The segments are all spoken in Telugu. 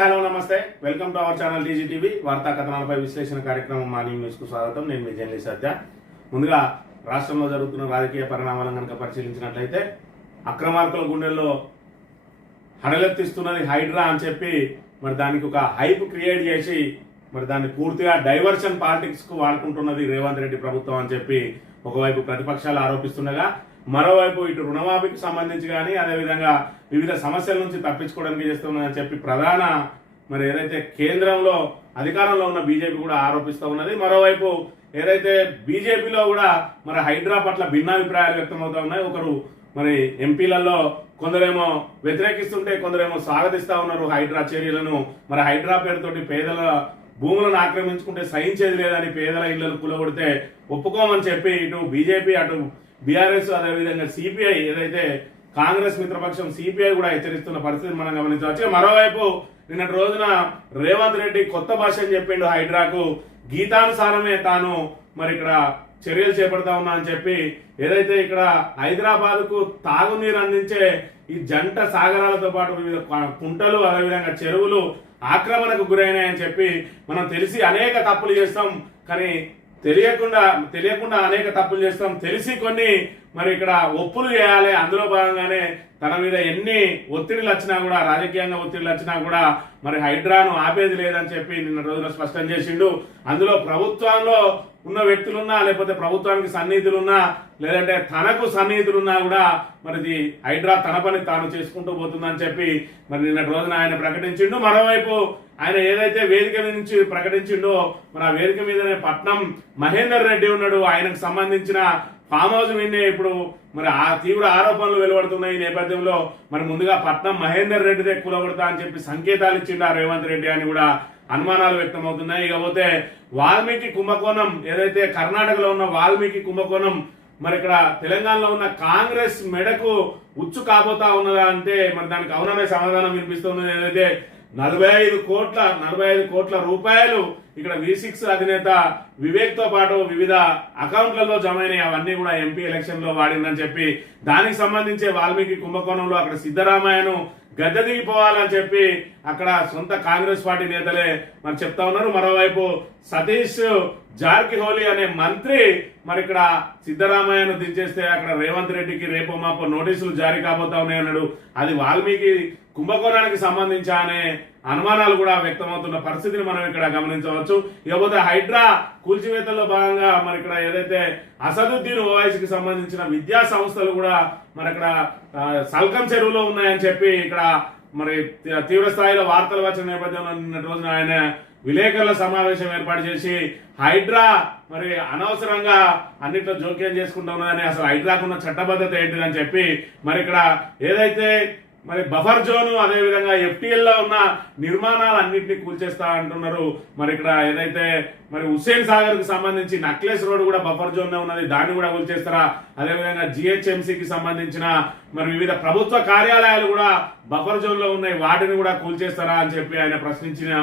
హలో నమస్తే, welcome to our channel TGTV వార్తా కథనాలపై విశ్లేషణ కార్యక్రమం మార్నింగ్ న్యూస్ కు స్వాగతం. నేను మీ జర్నలిస్ట్ సత్య. ముందుగా రాష్ట్రంలో జరుగుతున్న రాజకీయ పరిణామాలను కనుక పరిశీలించినట్లయితే అక్రమార్కుల గుండెల్లో హడలెత్తిస్తున్నది హైడ్రా అని చెప్పి మరి దానికి ఒక హైప్ క్రియేట్ చేసి మరి దాన్ని పూర్తిగా డైవర్షన్ పాలిటిక్స్ కు వాడుకుంటున్నది రేవంత్ రెడ్డి ప్రభుత్వం అని చెప్పి ఒకవైపు ప్రతిపక్షాలు ఆరోపిస్తుండగా, మరోవైపు ఇటు రుణమాఫీకి సంబంధించి కానీ అదేవిధంగా వివిధ సమస్యల నుంచి తప్పించుకోవడానికి చేస్తున్నారని చెప్పి ప్రధాన మరి ఏదైతే కేంద్రంలో అధికారంలో ఉన్న బీజేపీ కూడా ఆరోపిస్తూ ఉన్నది. మరోవైపు ఏదైతే బీజేపీలో కూడా మరి హైడ్రా పట్ల భిన్నాభిప్రాయాలు వ్యక్తమవుతా ఉన్నాయి. ఒకరు మరి ఎంపీలలో కొందరేమో వ్యతిరేకిస్తుంటే కొందరేమో స్వాగతిస్తా ఉన్నారు హైడ్రా చర్యలను. మరి హైడ్రా పేరుతోటి పేదల భూములను ఆక్రమించుకుంటే సహించేది లేదని, పేదల ఇళ్లను కూలగొడితే ఒప్పుకోమని చెప్పి ఇటు బీజేపీ అటు బీఆర్ఎస్ అదేవిధంగా సిపిఐ ఏదైతే కాంగ్రెస్ మిత్రపక్షం సిపిఐ కూడా హెచ్చరిస్తున్న పరిస్థితి మనం గమనించవచ్చు. మరోవైపు నిన్నటి రోజున రేవంత్ రెడ్డి కొత్త భాష అని చెప్పిండు హైడ్రాకు. గీతానుసారమే తాను మరి ఇక్కడ చర్యలు చేపడతా ఉన్నా అని చెప్పి ఏదైతే ఇక్కడ హైదరాబాద్ కు తాగునీరు అందించే ఈ జంట సాగరాలతో పాటు వివిధ కుంటలు అదేవిధంగా చెరువులు ఆక్రమణకు గురైనాయని చెప్పి మనం తెలిసి అనేక తప్పులు చేస్తాం, కానీ తెలియకుండా అనేక తప్పులు చేస్తాం. తెలిసి కొన్ని మరి ఇక్కడ ఒప్పులు చేయాలి. అందులో భాగంగానే తన మీద ఎన్ని ఒత్తిడిలు వచ్చినా కూడా, రాజకీయంగా ఒత్తిడిలు వచ్చినా కూడా మరి హైడ్రాను ఆపేది లేదని చెప్పి నిన్న రోజున స్పష్టం చేసిండు. అందులో ప్రభుత్వంలో ఉన్న వ్యక్తులున్నా, లేకపోతే ప్రభుత్వానికి సన్నిహితులున్నా, లేదంటే తనకు సన్నిహితులున్నా కూడా మరి హైడ్రా తన పని తాను చేసుకుంటూ పోతుందని చెప్పి మరి నిన్నటి రోజున ఆయన ప్రకటించిండు. మరోవైపు ఆయన ఏదైతే వేదిక నుంచి ప్రకటించిండో మరి ఆ వేదిక మీదనే పట్నం మహేందర్ రెడ్డి ఉన్నాడు. ఆయనకు సంబంధించిన ఫామ్ హౌస్ మీదే ఇప్పుడు మరి ఆ తీవ్ర ఆరోపణలు వెలువడుతున్నాయి. ఈ నేపథ్యంలో మరి ముందుగా పట్నం మహేందర్ రెడ్డిదే కూలగొడతా అని చెప్పి సంకేతాలు ఇచ్చిండు ఆ రేవంత్ రెడ్డి అని కూడా అనుమానాలు వ్యక్తమవుతున్నాయి. ఇకపోతే వాల్మీకి కుంభకోణం ఏదైతే కర్ణాటకలో ఉన్న వాల్మీకి కుంభకోణం మరి ఇక్కడ తెలంగాణలో ఉన్న కాంగ్రెస్ మెడకు ఉచ్చు కాబోతా ఉన్నదా అంటే మరి దానికి అవుననే సమాధానం వినిపిస్తున్నది. ఏదైతే 45 కోట్ల రూపాయలు ఇక్కడ V6 అధినేత వివేక్ తో పాటు వివిధ అకౌంట్లలో జమ అయినాయి. అవన్నీ కూడా ఎంపీ ఎలక్షన్ లో వాడిందని చెప్పి దానికి సంబంధించే వాల్మీకి కుంభకోణంలో అక్కడ సిద్ధరామయ్యను గద్దె దిగిపోవాలని చెప్పి అక్కడ సొంత కాంగ్రెస్ పార్టీ నేతలే మరి చెప్తా ఉన్నారు. మరోవైపు సతీష్ జార్కిహోలీ అనే మంత్రి మరి ఇక్కడ సిద్ధరామయ్యను దించేస్తే అక్కడ రేవంత్ రెడ్డికి రేపో మాపో నోటీసులు జారీ కాబోతా ఉన్నాయన్నాడు. అది వాల్మీకి కుంభకోణానికి సంబంధించి అనే అనుమానాలు కూడా వ్యక్తమవుతున్న పరిస్థితిని మనం ఇక్కడ గమనించవచ్చు. ఇకపోతే హైడ్రా కూల్చివేతల్లో భాగంగా మరి ఇక్కడ ఏదైతే అసదుద్దీన్ ఓవైసీకి సంబంధించిన విద్యా సంస్థలు కూడా మరి అక్కడ సల్కం చెరువులో ఉన్నాయని చెప్పి ఇక్కడ మరి తీవ్ర స్థాయిలో వార్తలు వచ్చిన నేపథ్యంలో నిన్న రోజున ఆయన విలేకరుల సమావేశం ఏర్పాటు చేసి హైడ్రా మరి అనవసరంగా అన్నిట్లో జోక్యం చేసుకుంటా ఉన్నదని, అసలు హైడ్రాకున్న చట్టబద్ధత ఏంటిదని చెప్పి మరి ఇక్కడ ఏదైతే మరి బఫర్ జోన్ అదేవిధంగా FTL లో ఉన్న నిర్మాణాలన్నింటినీ కూల్చేస్తా అంటున్నారు. మరి ఇక్కడ ఏదైతే మరి హుస్సేన్ సాగర్ కి సంబంధించి నక్లెస్ రోడ్ కూడా బఫర్ జోన్ ఉన్నది, దాన్ని కూడా కూల్చేస్తారా? అదేవిధంగా GHMCకి సంబంధించిన మరి వివిధ ప్రభుత్వ కార్యాలయాలు కూడా బఫర్ జోన్ లో ఉన్నాయి, వాటిని కూడా కూల్చేస్తారా అని చెప్పి ఆయన ప్రశ్నించిన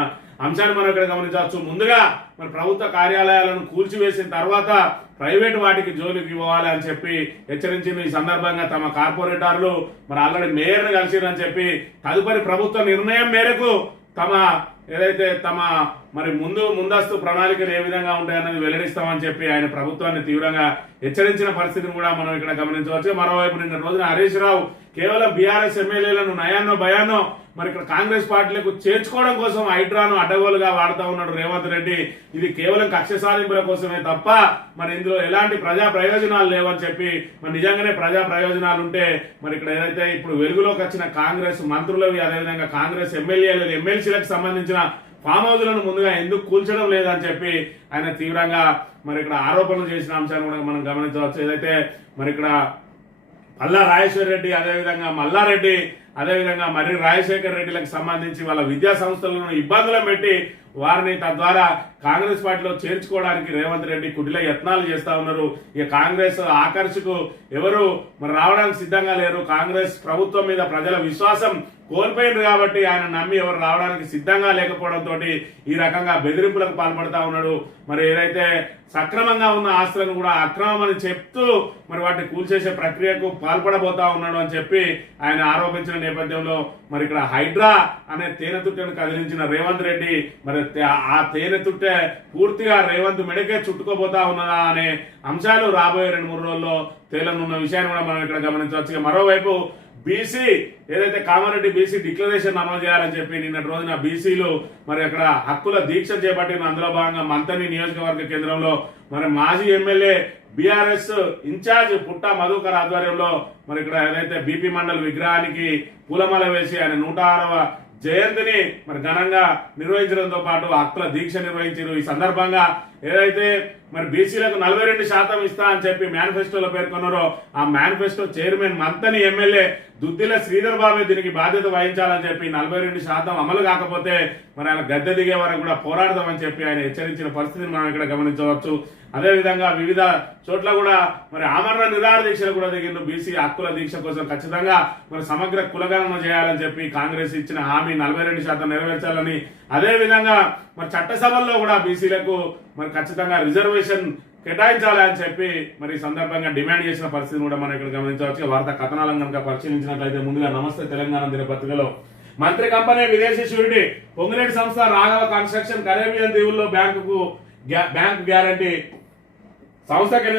అంశాన్ని మనం ఇక్కడ గమనించవచ్చు. ముందుగా మరి ప్రభుత్వ కార్యాలయాలను కూల్చివేసిన తర్వాత ప్రైవేట్ వాటికి జోలికి ఇవ్వాలి అని చెప్పి హెచ్చరించింది. ఈ సందర్భంగా తమ కార్పొరేటర్లు మరి ఆల్రెడీ మేయర్ని కలిసిరని చెప్పి తదుపరి ప్రభుత్వ నిర్ణయం మేరకు తమ మరి ముందస్తు ప్రణాళికలు ఏ విధంగా ఉంటాయన్నది వెల్లడిస్తామని చెప్పి ఆయన ప్రభుత్వాన్ని తీవ్రంగా హెచ్చరించిన పరిస్థితిని కూడా మనం ఇక్కడ గమనించవచ్చు. మరోవైపు నిన్న రోజున హరీష్ రావు కేవలం బీఆర్ఎస్ ఎమ్మెల్యేలను నయాన్నో భయాన్నో మరి ఇక్కడ కాంగ్రెస్ పార్టీలకు చేర్చుకోవడం కోసం హైడ్రాను అడ్డగోలుగా వాడుతా ఉన్నాడు రేవంత్ రెడ్డి. ఇది కేవలం కక్ష సాధింపుల కోసమే తప్ప మరి ఇందులో ఎలాంటి ప్రజా ప్రయోజనాలు లేవని చెప్పి మరి నిజంగానే ప్రజా ప్రయోజనాలు ఉంటే మరి ఇక్కడ ఏదైతే ఇప్పుడు వెలుగులోకి వచ్చిన కాంగ్రెస్ మంత్రులవి అదేవిధంగా కాంగ్రెస్ ఎమ్మెల్సీలకు సంబంధించిన ఫామ్ హౌస్లను ముందుగా ఎందుకు కూల్చడం లేదని చెప్పి ఆయన తీవ్రంగా మరి ఇక్కడ ఆరోపణలు చేసిన అంశాన్ని కూడా మనం గమనించవచ్చు. ఏదైతే మరి ఇక్కడ పల్లా రాజేశ్వర్ రెడ్డి అదేవిధంగా మల్లారెడ్డి అదేవిధంగా మరి రాజశేఖర్ రెడ్డిలకు సంబంధించి వాళ్ళ విద్యా సంస్థలను ఇబ్బందులను పెట్టి వారిని తద్వారా కాంగ్రెస్ పార్టీలో చేర్చుకోవడానికి రేవంత్ రెడ్డి కుటిల యత్నాలు చేస్తా ఉన్నారు. ఇక కాంగ్రెస్ ఆకర్షకు ఎవరు మరి రావడానికి సిద్ధంగా లేరు. కాంగ్రెస్ ప్రభుత్వం మీద ప్రజల విశ్వాసం కోల్పోయింది కాబట్టి ఆయన నమ్మి ఎవరు రావడానికి సిద్ధంగా లేకపోవడంతో ఈ రకంగా బెదిరింపులకు పాల్పడతా ఉన్నాడు. మరి ఏదైతే సక్రమంగా ఉన్న ఆస్తులను కూడా అక్రమం అని చెప్తూ మరి వాటిని కూల్చేసే ప్రక్రియకు పాల్పడబోతా ఉన్నాడు అని చెప్పి ఆయన ఆరోపించిన నేపథ్యంలో మరి ఇక్కడ హైడ్రా అనే తేనె తుట్టెను కదిలించిన రేవంత్ రెడ్డి మరి ఆ తేనె తుట్టె పూర్తిగా రేవంత్ మెడకే చుట్టుకోబోతా ఉన్నదా అనే అంశాలు రాబోయే 2-3 రోజుల్లో తేలనున్న విషయాన్ని కూడా మనం ఇక్కడ గమనించవచ్చు. మరోవైపు బీసీ ఏదైతే కామారెడ్డి బీసీ డిక్లరేషన్ అమలు చేయాలని చెప్పి నిన్నటి రోజున బీసీలు మరి అక్కడ హక్కుల దీక్ష చేపట్టిన అందులో భాగంగా మంతని నియోజకవర్గ కేంద్రంలో మరి మాజీ ఎమ్మెల్యే బీఆర్ఎస్ ఇన్ఛార్జ్ పుట్ట మధుకర్ ఆధ్వర్యంలో మరి ఇక్కడ ఏదైతే బీపీ మండల్ విగ్రహానికి పూలమాల వేసి ఆయన 106వ జయంతిని మరి ఘనంగా నిర్వహించడంతో పాటు హక్కుల దీక్ష నిర్వహించారు. ఈ సందర్భంగా ఏదైతే మరి బీసీలకు 42% ఇస్తా అని చెప్పి మేనిఫెస్టోలో పేర్కొన్నారో ఆ manifesto chairman Manthani MLA Duddilla Sridhar బాబే దీనికి బాధ్యత వహించాలని చెప్పి 42% అమలు కాకపోతే మరి ఆయన గద్దె దిగే వరకు కూడా పోరాడదామని చెప్పి ఆయన హెచ్చరించిన పరిస్థితిని మనం ఇక్కడ గమనించవచ్చు. అదేవిధంగా వివిధ చోట్ల కూడా మరి ఆమరణ నిరాహార దీక్షలు కూడా దిగిండు. బీసీ హక్కుల దీక్ష కోసం ఖచ్చితంగా మరి సమగ్ర కులగణన చేయాలని చెప్పి కాంగ్రెస్ ఇచ్చిన హామీ 42% నెరవేర్చాలని, అదేవిధంగా మరి చట్టసభల్లో కూడా బీసీలకు మరి ఖచ్చితంగా రిజర్వేషన్ కేటాయించాలి అని చెప్పి మరి ఈ సందర్భంగా డిమాండ్ చేసిన పరిస్థితిని కూడా మనం ఇక్కడ గమనించవచ్చు. వార్తా కథనాలను కనుక పరిశీలించినట్లయితే ముందుగా నమస్తే తెలంగాణ దినపత్రికలో మంత్రి కంపెనీ విదేశీ షూరిటీ పొంగులేటి సంస్థ రాఘవ కన్స్ట్రక్షన్ కరేబియన్ దీవుల్లో బ్యాంకు గ్యారంటీ సంస్థకు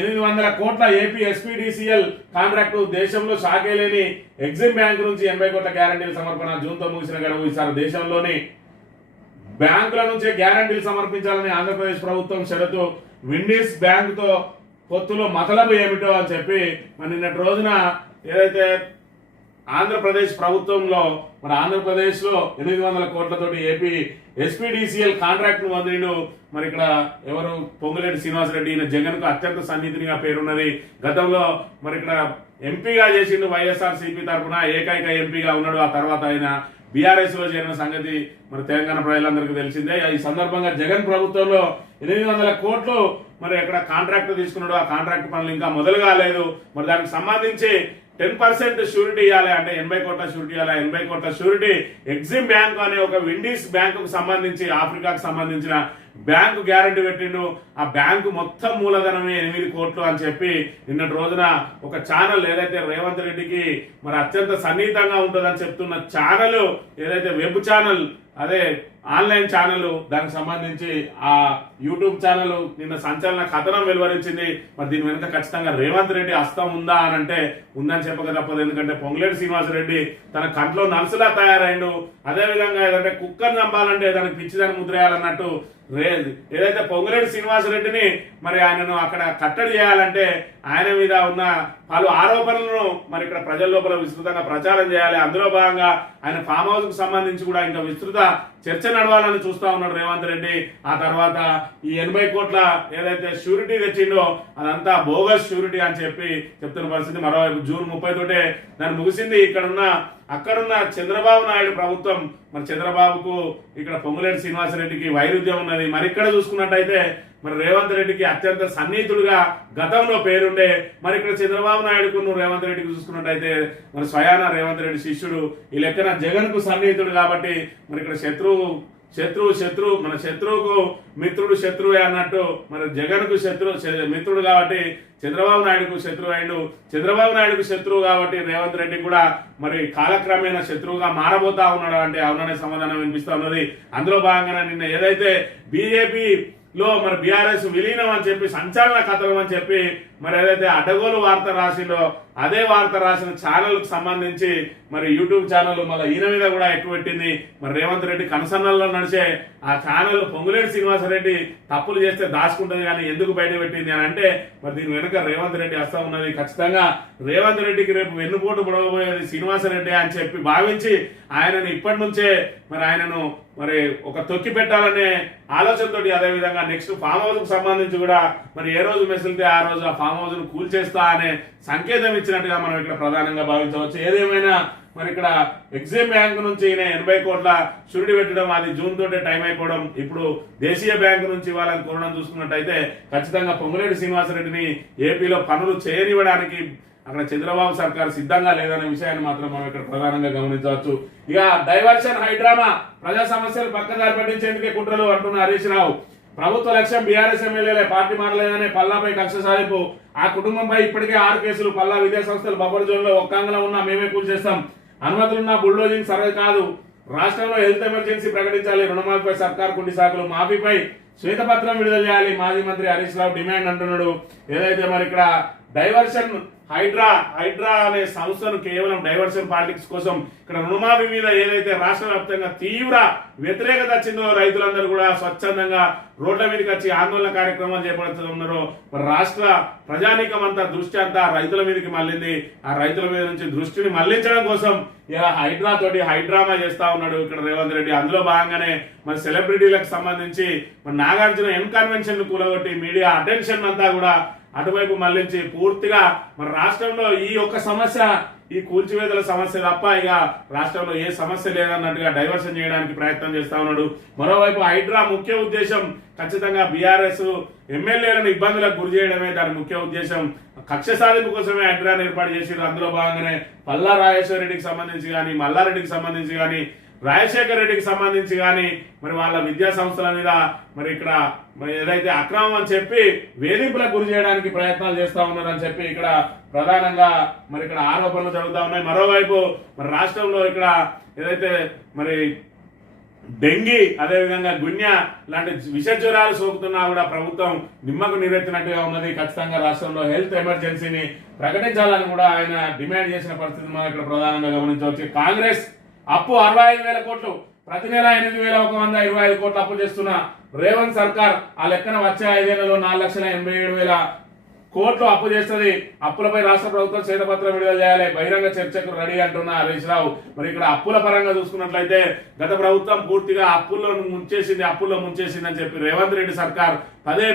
800 కోట్ల ఏపీ ఎస్పీడీసీఎల్ కాంట్రాక్టు దేశంలో షాకే లేని ఎగ్జిమ్ బ్యాంక్ నుంచి 80 కోట్ల గ్యారంటీల సమర్పణ జూన్తో ముగిసిన గడువు. ఈసారి దేశంలోని బ్యాంకుల నుంచే గ్యారంటీలు సమర్పించాలని ఆంధ్రప్రదేశ్ ప్రభుత్వం షరతు. విండీస్ బ్యాంకుతో పొత్తులో మతలబు ఏమిటో అని చెప్పి మరి నిన్నటి రోజున ఏదైతే ఆంధ్రప్రదేశ్ ప్రభుత్వంలో మరి ఆంధ్రప్రదేశ్ లో 800 కోట్లతోటి ఏపీ ఎస్పీడీసీఎల్ కాంట్రాక్ట్ ను వదిలిండు. మరి ఇక్కడ ఎవరు పొంగులేటి శ్రీనివాసరెడ్డి, ఈయన జగన్ కు అత్యంత సన్నిహితునిగా పేరున్నది. గతంలో మరి ఇక్కడ ఎంపీగా చేసిండు వైఎస్ఆర్ సిపి తరఫున ఏకైక ఎంపీగా ఉన్నాడు. ఆ తర్వాత ఆయన బీఆర్ఎస్ లో చేరిన సంగతి మరి తెలంగాణ ప్రజలందరికీ తెలిసిందే. ఈ సందర్భంగా జగన్ ప్రభుత్వంలో 800 కోట్లు మరి ఎక్కడ కాంట్రాక్ట్ తీసుకున్నాడు. ఆ కాంట్రాక్ట్ పనులు ఇంకా మొదలు కాలేదు. మరి దానికి సంబంధించి 10% షూరిటీ ఇవ్వాలి, అంటే 80 కోట్ల షూరిటీ ఇవ్వాలి. 80 కోట్ల షూరిటీ ఎగ్జిమ్ బ్యాంక్ అనే ఒక విండీస్ బ్యాంకుకు సంబంధించి ఆఫ్రికాకు సంబంధించిన బ్యాంకు గ్యారంటీ పెట్టిండు. ఆ బ్యాంకు మొత్తం మూలధనమే 8 కోట్లు అని చెప్పి నిన్నటి రోజున ఒక ఛానల్ ఏదైతే రేవంత్ రెడ్డికి మరి అత్యంత సన్నిహితంగా ఉంటుందని చెప్తున్న ఛానల్ ఏదైతే వెబ్ ఛానల్, అదే ఆన్లైన్ ఛానల్, దానికి సంబంధించి ఆ యూట్యూబ్ ఛానల్ నిన్న సంచలన కథనం వెలువరించింది. మరి దీని వెనుక ఖచ్చితంగా రేవంత్ రెడ్డి హస్తం ఉందా అని అంటే ఉందని చెప్పక తప్పదు. ఎందుకంటే పొంగులేటి శ్రీనివాసరెడ్డి తన కంట్లో నలుసులా తయారైండు. అదేవిధంగా ఏదంటే కుక్కను చంపాలంటే దానికి పిచ్చిదాన్ని ముద్రేయాలన్నట్టు ఏదైతే పొంగులేటి శ్రీనివాసరెడ్డిని మరి ఆయనను అక్కడ కట్టడి చేయాలంటే ఆయన మీద ఉన్న పలు ఆరోపణలను మరి ఇక్కడ ప్రజల లోపల విస్తృతంగా ప్రచారం చేయాలి. అందులో భాగంగా ఆయన ఫామ్ హౌస్ కు సంబంధించి కూడా ఇంకా విస్తృత చర్చ నడవాలని చూస్తా ఉన్నాడు రేవంత్ రెడ్డి. ఆ తర్వాత ఈ 80 కోట్ల ఏదైతే షూరిటీ తెచ్చిండో అదంతా బోగస్ షూరిటీ అని చెప్పి చెప్తున్న పరిస్థితి. మరోవైపు జూన్ 30 తోటే దాన్ని ముగిసింది. అక్కడున్న చంద్రబాబు నాయుడు ప్రభుత్వం, మరి చంద్రబాబుకు ఇక్కడ పొంగులేటి శ్రీనివాసరెడ్డికి వైరుధ్యం ఉన్నది. మరి ఇక్కడ చూసుకున్నట్టయితే మరి రేవంత్ రెడ్డికి అత్యంత సన్నిహితుడుగా గతంలో పేరుండే, మరి ఇక్కడ చంద్రబాబు నాయుడుకు నువ్వు రేవంత్ రెడ్డికి చూసుకున్నట్టయితే మరి స్వయాన రేవంత్ రెడ్డి శిష్యుడు, ఈ లెక్కన జగన్ కు సన్నిహితుడు కాబట్టి మరి ఇక్కడ శత్రువు మన శత్రువుకు మిత్రుడు శత్రువే అన్నట్టు మరి జగన్ కు మిత్రుడు కాబట్టి చంద్రబాబు నాయుడుకు శత్రువు అయిండు. చంద్రబాబు నాయుడుకు శత్రువు కాబట్టి రేవంత్ రెడ్డి కూడా మరి కాలక్రమేణా శత్రువుగా మారబోతా ఉన్నాడు అంటే అవుననే సమాధానం వినిపిస్తా ఉన్నది. అందులో భాగంగా నిన్న ఏదైతే బీజేపీ లో మరి బీఆర్ఎస్ విలీనం అని చెప్పి సంచలన కథనం అని చెప్పి మరి ఏదైతే అడ్డగోలు వార్త రాసిందో అదే వార్త రాసిన ఛానల్ కు సంబంధించి మరి యూట్యూబ్ ఛానల్ మళ్ళీ ఈయన మీద కూడా ఎక్కువ పెట్టింది. మరి రేవంత్ రెడ్డి కనసన్నల్లో నడిచే ఆ ఛానల్ పొంగులేటి శ్రీనివాసరెడ్డి తప్పులు చేస్తే దాచుకుంటుంది కానీ ఎందుకు బయట పెట్టింది అని అంటే మరి దీని వెనుక రేవంత్ రెడ్డి హస్తం ఉన్నది. ఖచ్చితంగా రేవంత్ రెడ్డికి రేపు వెన్నుపోటు పొడవబోయేది శ్రీనివాసరెడ్డి అని చెప్పి భావించి ఆయనను ఇప్పటి నుంచే మరి ఆయనను మరి ఒక తొక్కి పెట్టాలనే ఆలోచనతో, అదేవిధంగా నెక్స్ట్ ఫామ్ హౌస్ కు సంబంధించి కూడా మరి ఏ రోజు మెసిలితే ఆ రోజు ఆ ఫామ్ హౌస్ ను కూల్చేస్తా అనే సంకేతం ఇచ్చినట్టుగా మనం ఇక్కడ ప్రధానంగా భావించవచ్చు. ఏదేమైనా మరి ఇక్కడ ఎగ్జిమ్ బ్యాంక్ నుంచి ఈయన 80 కోట్ల షూరిటీ పెట్టడం, అది జూన్ తోటే టైం అయిపోవడం, ఇప్పుడు దేశీయ బ్యాంకు నుంచి వాళ్ళని కోరడం చూసుకున్నట్టయితే ఖచ్చితంగా పొంగులేటి శ్రీనివాసరెడ్డిని ఏపీలో పనులు చేయనివ్వడానికి అక్కడ చంద్రబాబు సర్కార్ సిద్ధంగా లేదనే విషయాన్ని మాత్రం మనం ఇక్కడ ప్రధానంగా గమనించవచ్చు. ఇక డైవర్షన్ హైడ్రామా, ప్రజా సమస్యలు పక్కదారి పట్టించేందుకే కుట్రలు అంటున్న హరీష్ రావు. ప్రభుత్వ లక్ష్యం బీఆర్ఎస్ ఎమ్మెల్యేలే, పార్టీ మారలేదనే పల్లాపై కక్ష సాధింపు. ఆ కుటుంబంపై ఇప్పటికే 6 కేసులు. పల్లా విద్యా సంస్థలు బఫర్ జోన్ లో ఒక్క అంగంలో ఉన్నా మేమే కూల్చేస్తాం. అనుమతులున్న బుల్డోజింగ్ సర్వే కాదు. రాష్ట్రంలో హెల్త్ ఎమర్జెన్సీ ప్రకటించాలి. రుణమాఫీపై సర్కార్ కుంటి సాకులు. మాఫీపై శ్వేతపత్రం విడుదల చేయాలి. మాజీ మంత్రి హరీష్ రావు డిమాండ్ అంటున్నాడు. ఏదైతే మరి ఇక్కడ డైవర్షన్ హైడ్రా అనే సంస్థను కేవలం డైవర్షన్ పాలిటిక్స్ కోసం ఇక్కడ రుణమాఫీ మీద ఏదైతే రాష్ట్ర వ్యాప్తంగా తీవ్ర వ్యతిరేకత వచ్చిందో, రైతులందరూ కూడా స్వచ్ఛందంగా రోడ్ల మీదకి వచ్చి ఆందోళన కార్యక్రమాలు చేపడుతున్నారో, రాష్ట్ర ప్రజానీకం అంతా దృష్టి అంతా రైతుల మీదకి మళ్ళింది. ఆ రైతుల మీద నుంచి దృష్టిని మళ్లించడం కోసం ఇలా హైడ్రా తోటి హైడ్రామా చేస్తా ఉన్నాడు ఇక్కడ రేవంత్ రెడ్డి. అందులో భాగంగానే మరి సెలబ్రిటీలకు సంబంధించి మరి నాగార్జున ఎన్ కన్వెన్షన్ కూలగొట్టి మీడియా అటెన్షన్ అంతా కూడా అటువైపు మళ్లించి పూర్తిగా మన రాష్ట్రంలో ఈ ఒక్క సమస్య, ఈ కూల్చివేతల సమస్య తప్ప ఇక రాష్ట్రంలో ఏ సమస్య లేదన్నట్టుగా డైవర్షన్ చేయడానికి ప్రయత్నం చేస్తా ఉన్నాడు. మరోవైపు హైడ్రా ముఖ్య ఉద్దేశం ఖచ్చితంగా బీఆర్ఎస్ ఎమ్మెల్యేలను ఇబ్బందులకు గురి చేయడమే దాని ముఖ్య ఉద్దేశం. కక్ష సాధింపు కోసమే హైడ్రాను ఏర్పాటు చేసారు. అందులో భాగంగానే పల్లా రాజేశ్వర రెడ్డికి సంబంధించి కానీ, మల్లారెడ్డికి సంబంధించి కానీ, రాజశేఖర్ రెడ్డికి సంబంధించి కానీ మరి వాళ్ళ విద్యా సంస్థల మీద మరి ఇక్కడ మరి ఏదైతే అక్రమం అని చెప్పి వేధింపులకు గురి చేయడానికి ప్రయత్నాలు చేస్తా ఉన్నారని చెప్పి ఇక్కడ ప్రధానంగా మరి ఇక్కడ ఆరోపణలు జరుగుతూ ఉన్నాయి. మరోవైపు మరి రాష్ట్రంలో ఇక్కడ ఏదైతే మరి డెంగీ, అదేవిధంగా గున్యా లాంటి విష జ్వరాలు సోకుతున్నా కూడా ప్రభుత్వం నిమ్మకు నీరెత్తినట్టుగా ఉన్నది. ఖచ్చితంగా రాష్ట్రంలో హెల్త్ ఎమర్జెన్సీని ప్రకటించాలని కూడా ఆయన డిమాండ్ చేసిన పరిస్థితి మనం ఇక్కడ ప్రధానంగా గమనించవచ్చు. కాంగ్రెస్ అప్పు 65,000 కోట్లు, ప్రతి నెల 8,125 కోట్లు అప్పు చేస్తున్న రేవంత్ సర్కార్ ఆ లెక్కన వచ్చే 5 ఏళ్లలో 4,87,000 కోట్లు అప్పు చేస్తుంది. అప్పులపై రాష్ట్ర ప్రభుత్వం శ్వేతపత్రం విడుదల చేయాలి. బహిరంగ చర్చకు రెడీ అంటున్న హరీష్ రావు. మరి ఇక్కడ అప్పుల పరంగా చూసుకున్నట్లయితే గత ప్రభుత్వం పూర్తిగా అప్పుల్లో ముంచేసింది అని చెప్పి రేవంత్ రెడ్డి సర్కార్ పదే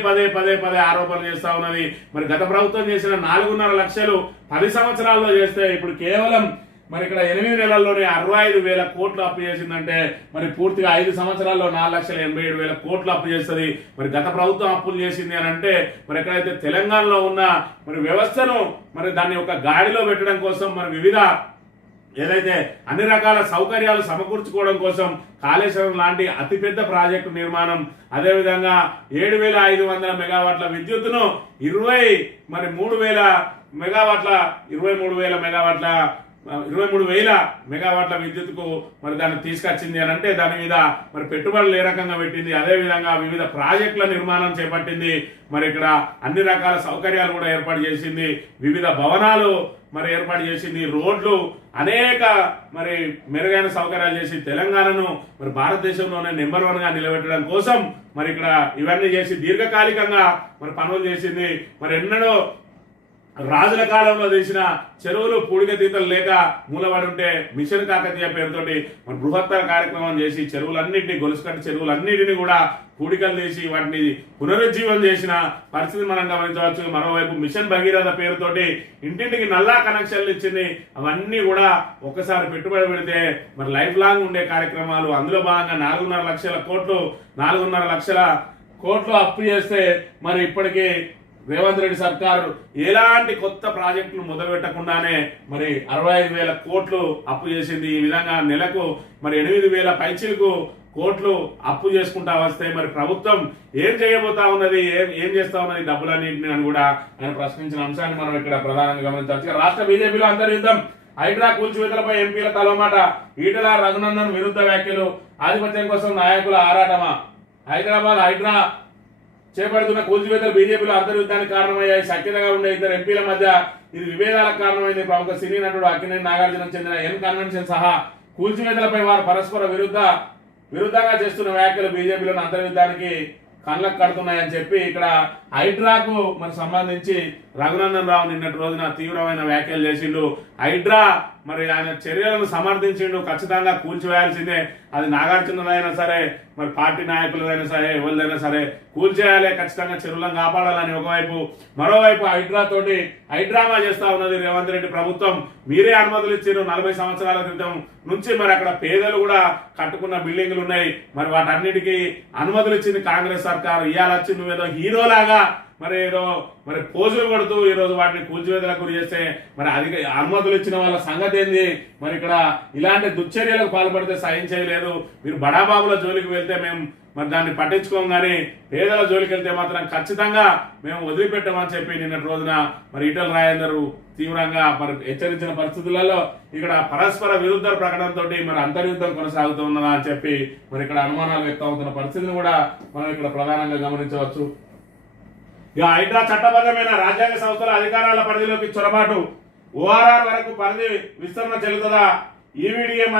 ఆరోపణలు చేస్తా ఉన్నది. మరి గత ప్రభుత్వం చేసిన 4.5 లక్షలు 10 సంవత్సరాల్లో చేస్తే ఇప్పుడు కేవలం మరి ఇక్కడ 8 నెలల్లోనే 65,000 కోట్లు అప్పు చేసిందంటే మరి పూర్తిగా 5 సంవత్సరాల్లో 4,87,000 కోట్లు అప్పు చేస్తుంది. మరి గత ప్రభుత్వం అప్పులు చేసింది అని అంటే మరి ఎక్కడైతే తెలంగాణలో ఉన్న మరి వ్యవస్థను మరి దాన్ని ఒక గాడిలో పెట్టడం కోసం మరి వివిధ ఏదైతే అన్ని రకాల సౌకర్యాలు సమకూర్చుకోవడం కోసం కాళేశ్వరం లాంటి అతిపెద్ద ప్రాజెక్టు నిర్మాణం, అదేవిధంగా 7,500 మెగావాట్ల విద్యుత్తును 23,000 మెగావాట్ల విద్యుత్తుకు మరి దాన్ని తీసుకొచ్చింది అని అంటే దాని మీద మరి పెట్టుబడులు ఏ రకంగా పెట్టింది, అదేవిధంగా వివిధ ప్రాజెక్టుల నిర్మాణం చేపట్టింది. మరి ఇక్కడ అన్ని రకాల సౌకర్యాలు కూడా ఏర్పాటు చేసింది, వివిధ భవనాలు మరి ఏర్పాటు చేసింది, రోడ్లు అనేక మరి మెరుగైన సౌకర్యాలు చేసి తెలంగాణను మరి భారతదేశంలోనే నెంబర్ 1 గా నిలబెట్టడం కోసం మరి ఇక్కడ ఇవన్నీ చేసి దీర్ఘకాలికంగా మరి పనులు చేసింది. మరి ఎన్నడో రాజుల కాలంలో చేసిన చెరువులు పూడికతీతలు లేక మూలబడి ఉంటే మిషన్ కాకతీయ పేరుతోటి మన బృహత్తర కార్యక్రమం చేసి చెరువులన్నింటినీ, గొలుసుకట్టు చెరువులన్నింటినీ కూడా పూడికలు తీసి వాటిని పునరుజ్జీవం చేసిన పరిస్థితి మనం గమనించవచ్చు. మరోవైపు మిషన్ భగీరథ పేరుతోటి ఇంటింటికి నల్లా కనెక్షన్లు ఇచ్చింది. అవన్నీ కూడా ఒక్కసారి పెట్టుబడి పెడితే మరి లైఫ్ లాంగ్ ఉండే కార్యక్రమాలు. అందులో భాగంగా 4.5 లక్షల కోట్లు అప్పు చేస్తే మరి ఇప్పటికీ రేవంత్ రెడ్డి సర్కారు ఎలాంటి కొత్త ప్రాజెక్టులు మొదలు పెట్టకుండానే మరి 65,000 కోట్లు అప్పు చేసింది. ఈ విధంగా నెలకు మరి 8,000 పైచిలకు కోట్లు అప్పు చేసుకుంటా వస్తే మరి ప్రభుత్వం ఏం చేయబోతా ఉన్నది, ఏం చేస్తా ఉన్నది డబ్బులన్నింటినీ అని కూడా ఆయన ప్రశ్నించిన అంశాన్ని మనం ఇక్కడ ప్రధానంగా గమనించాలి. రాష్ట్ర బీజేపీలో అంతర్యుద్ధం, హైడ్రా కూల్చివేతలపై ఎంపీల తలమాట, ఈటల రఘునందన్ విరుద్ధ వ్యాఖ్యలు, ఆధిపత్యం కోసం నాయకుల ఆరాటమా. హైదరాబాద్ హైడ్రా చేపడుతున్న కూల్చివేతలు బీజేపీలో అంతర్యుద్ధానికి కారణమయ్యాయి. సఖ్యతగా ఉండే 2 ఎంపీల మధ్య ఇది విభేదాలకు కారణమైంది. ప్రముఖ సినీ నటుడు అక్కినేని నాగార్జునకు చెందిన ఎన్ కన్వెన్షన్ సహా కూల్చివేతలపై వారు పరస్పర విరుద్ధంగా చేస్తున్న వ్యాఖ్యలు బీజేపీలోని అంతర్యుద్ధానికి కళ్ళకు కడుతున్నాయని చెప్పి ఇక్కడ హైడ్రాకు మరి సంబంధించి రఘునందన్ రావు నిన్నటి రోజున తీవ్రమైన వ్యాఖ్యలు చేసిండు. హైడ్రా మరి ఆయన చర్యలను సమర్థించిండు. ఖచ్చితంగా కూల్చివేయాల్సిందే, అది నాగార్జునదైనా సరే, మరి పార్టీ నాయకులదైనా సరే, ఎవరిదైనా సరే కూల్చేయాలి, ఖచ్చితంగా చెరువులను కాపాడాలని ఒకవైపు, మరోవైపు హైడ్రామా చేస్తా ఉన్నది రేవంత్ రెడ్డి ప్రభుత్వం. మీరే అనుమతులు ఇచ్చారు 40 సంవత్సరాల క్రితం నుంచి. మరి అక్కడ పేదలు కూడా కట్టుకున్న బిల్డింగ్లు ఉన్నాయి, మరి వాటన్నిటికీ అనుమతులు ఇచ్చింది కాంగ్రెస్ సర్కారు. ఇవాళ వచ్చి నువ్వేదో హీరోలాగా మరి పోజులు కొడుతూ ఈ రోజు వాటిని కూల్చివేతలకు గురి చేస్తే మరి అనుమతులు ఇచ్చిన వాళ్ళ సంగతి ఏంది? మరి ఇక్కడ ఇలాంటి దుశ్చర్యలకు పాల్పడితే సహించలేదు. మీరు బడాబాబుల జోలికి వెళ్తే మేము మరి దాన్ని పట్టించుకోం, కానీ పేదల జోలికి వెళ్తే మాత్రం ఖచ్చితంగా మేము వదిలిపెట్టామని చెప్పి నిన్నటి రోజున మరి ఈటెల రాజేందర్ తీవ్రంగా మరి హెచ్చరించిన పరిస్థితులలో ఇక్కడ పరస్పర విరుద్ధ ప్రకటనతో మరి అంతర్యుద్ధం కొనసాగుతూ ఉన్నదా అని చెప్పి మరి ఇక్కడ అనుమానాలు వ్యక్తం అవుతున్న పరిస్థితిని కూడా మనం ఇక్కడ ప్రధానంగా గమనించవచ్చు. ఇక హైడ్రా చట్టబద్ధమైన రాజ్యాంగ సంస్థల అధికారాల పరిధిలోకి చొరబాటు, ఓఆర్ఆర్ వరకు పరిధి విస్తరణ చెల్లుతుందా? ఈవీడీఎం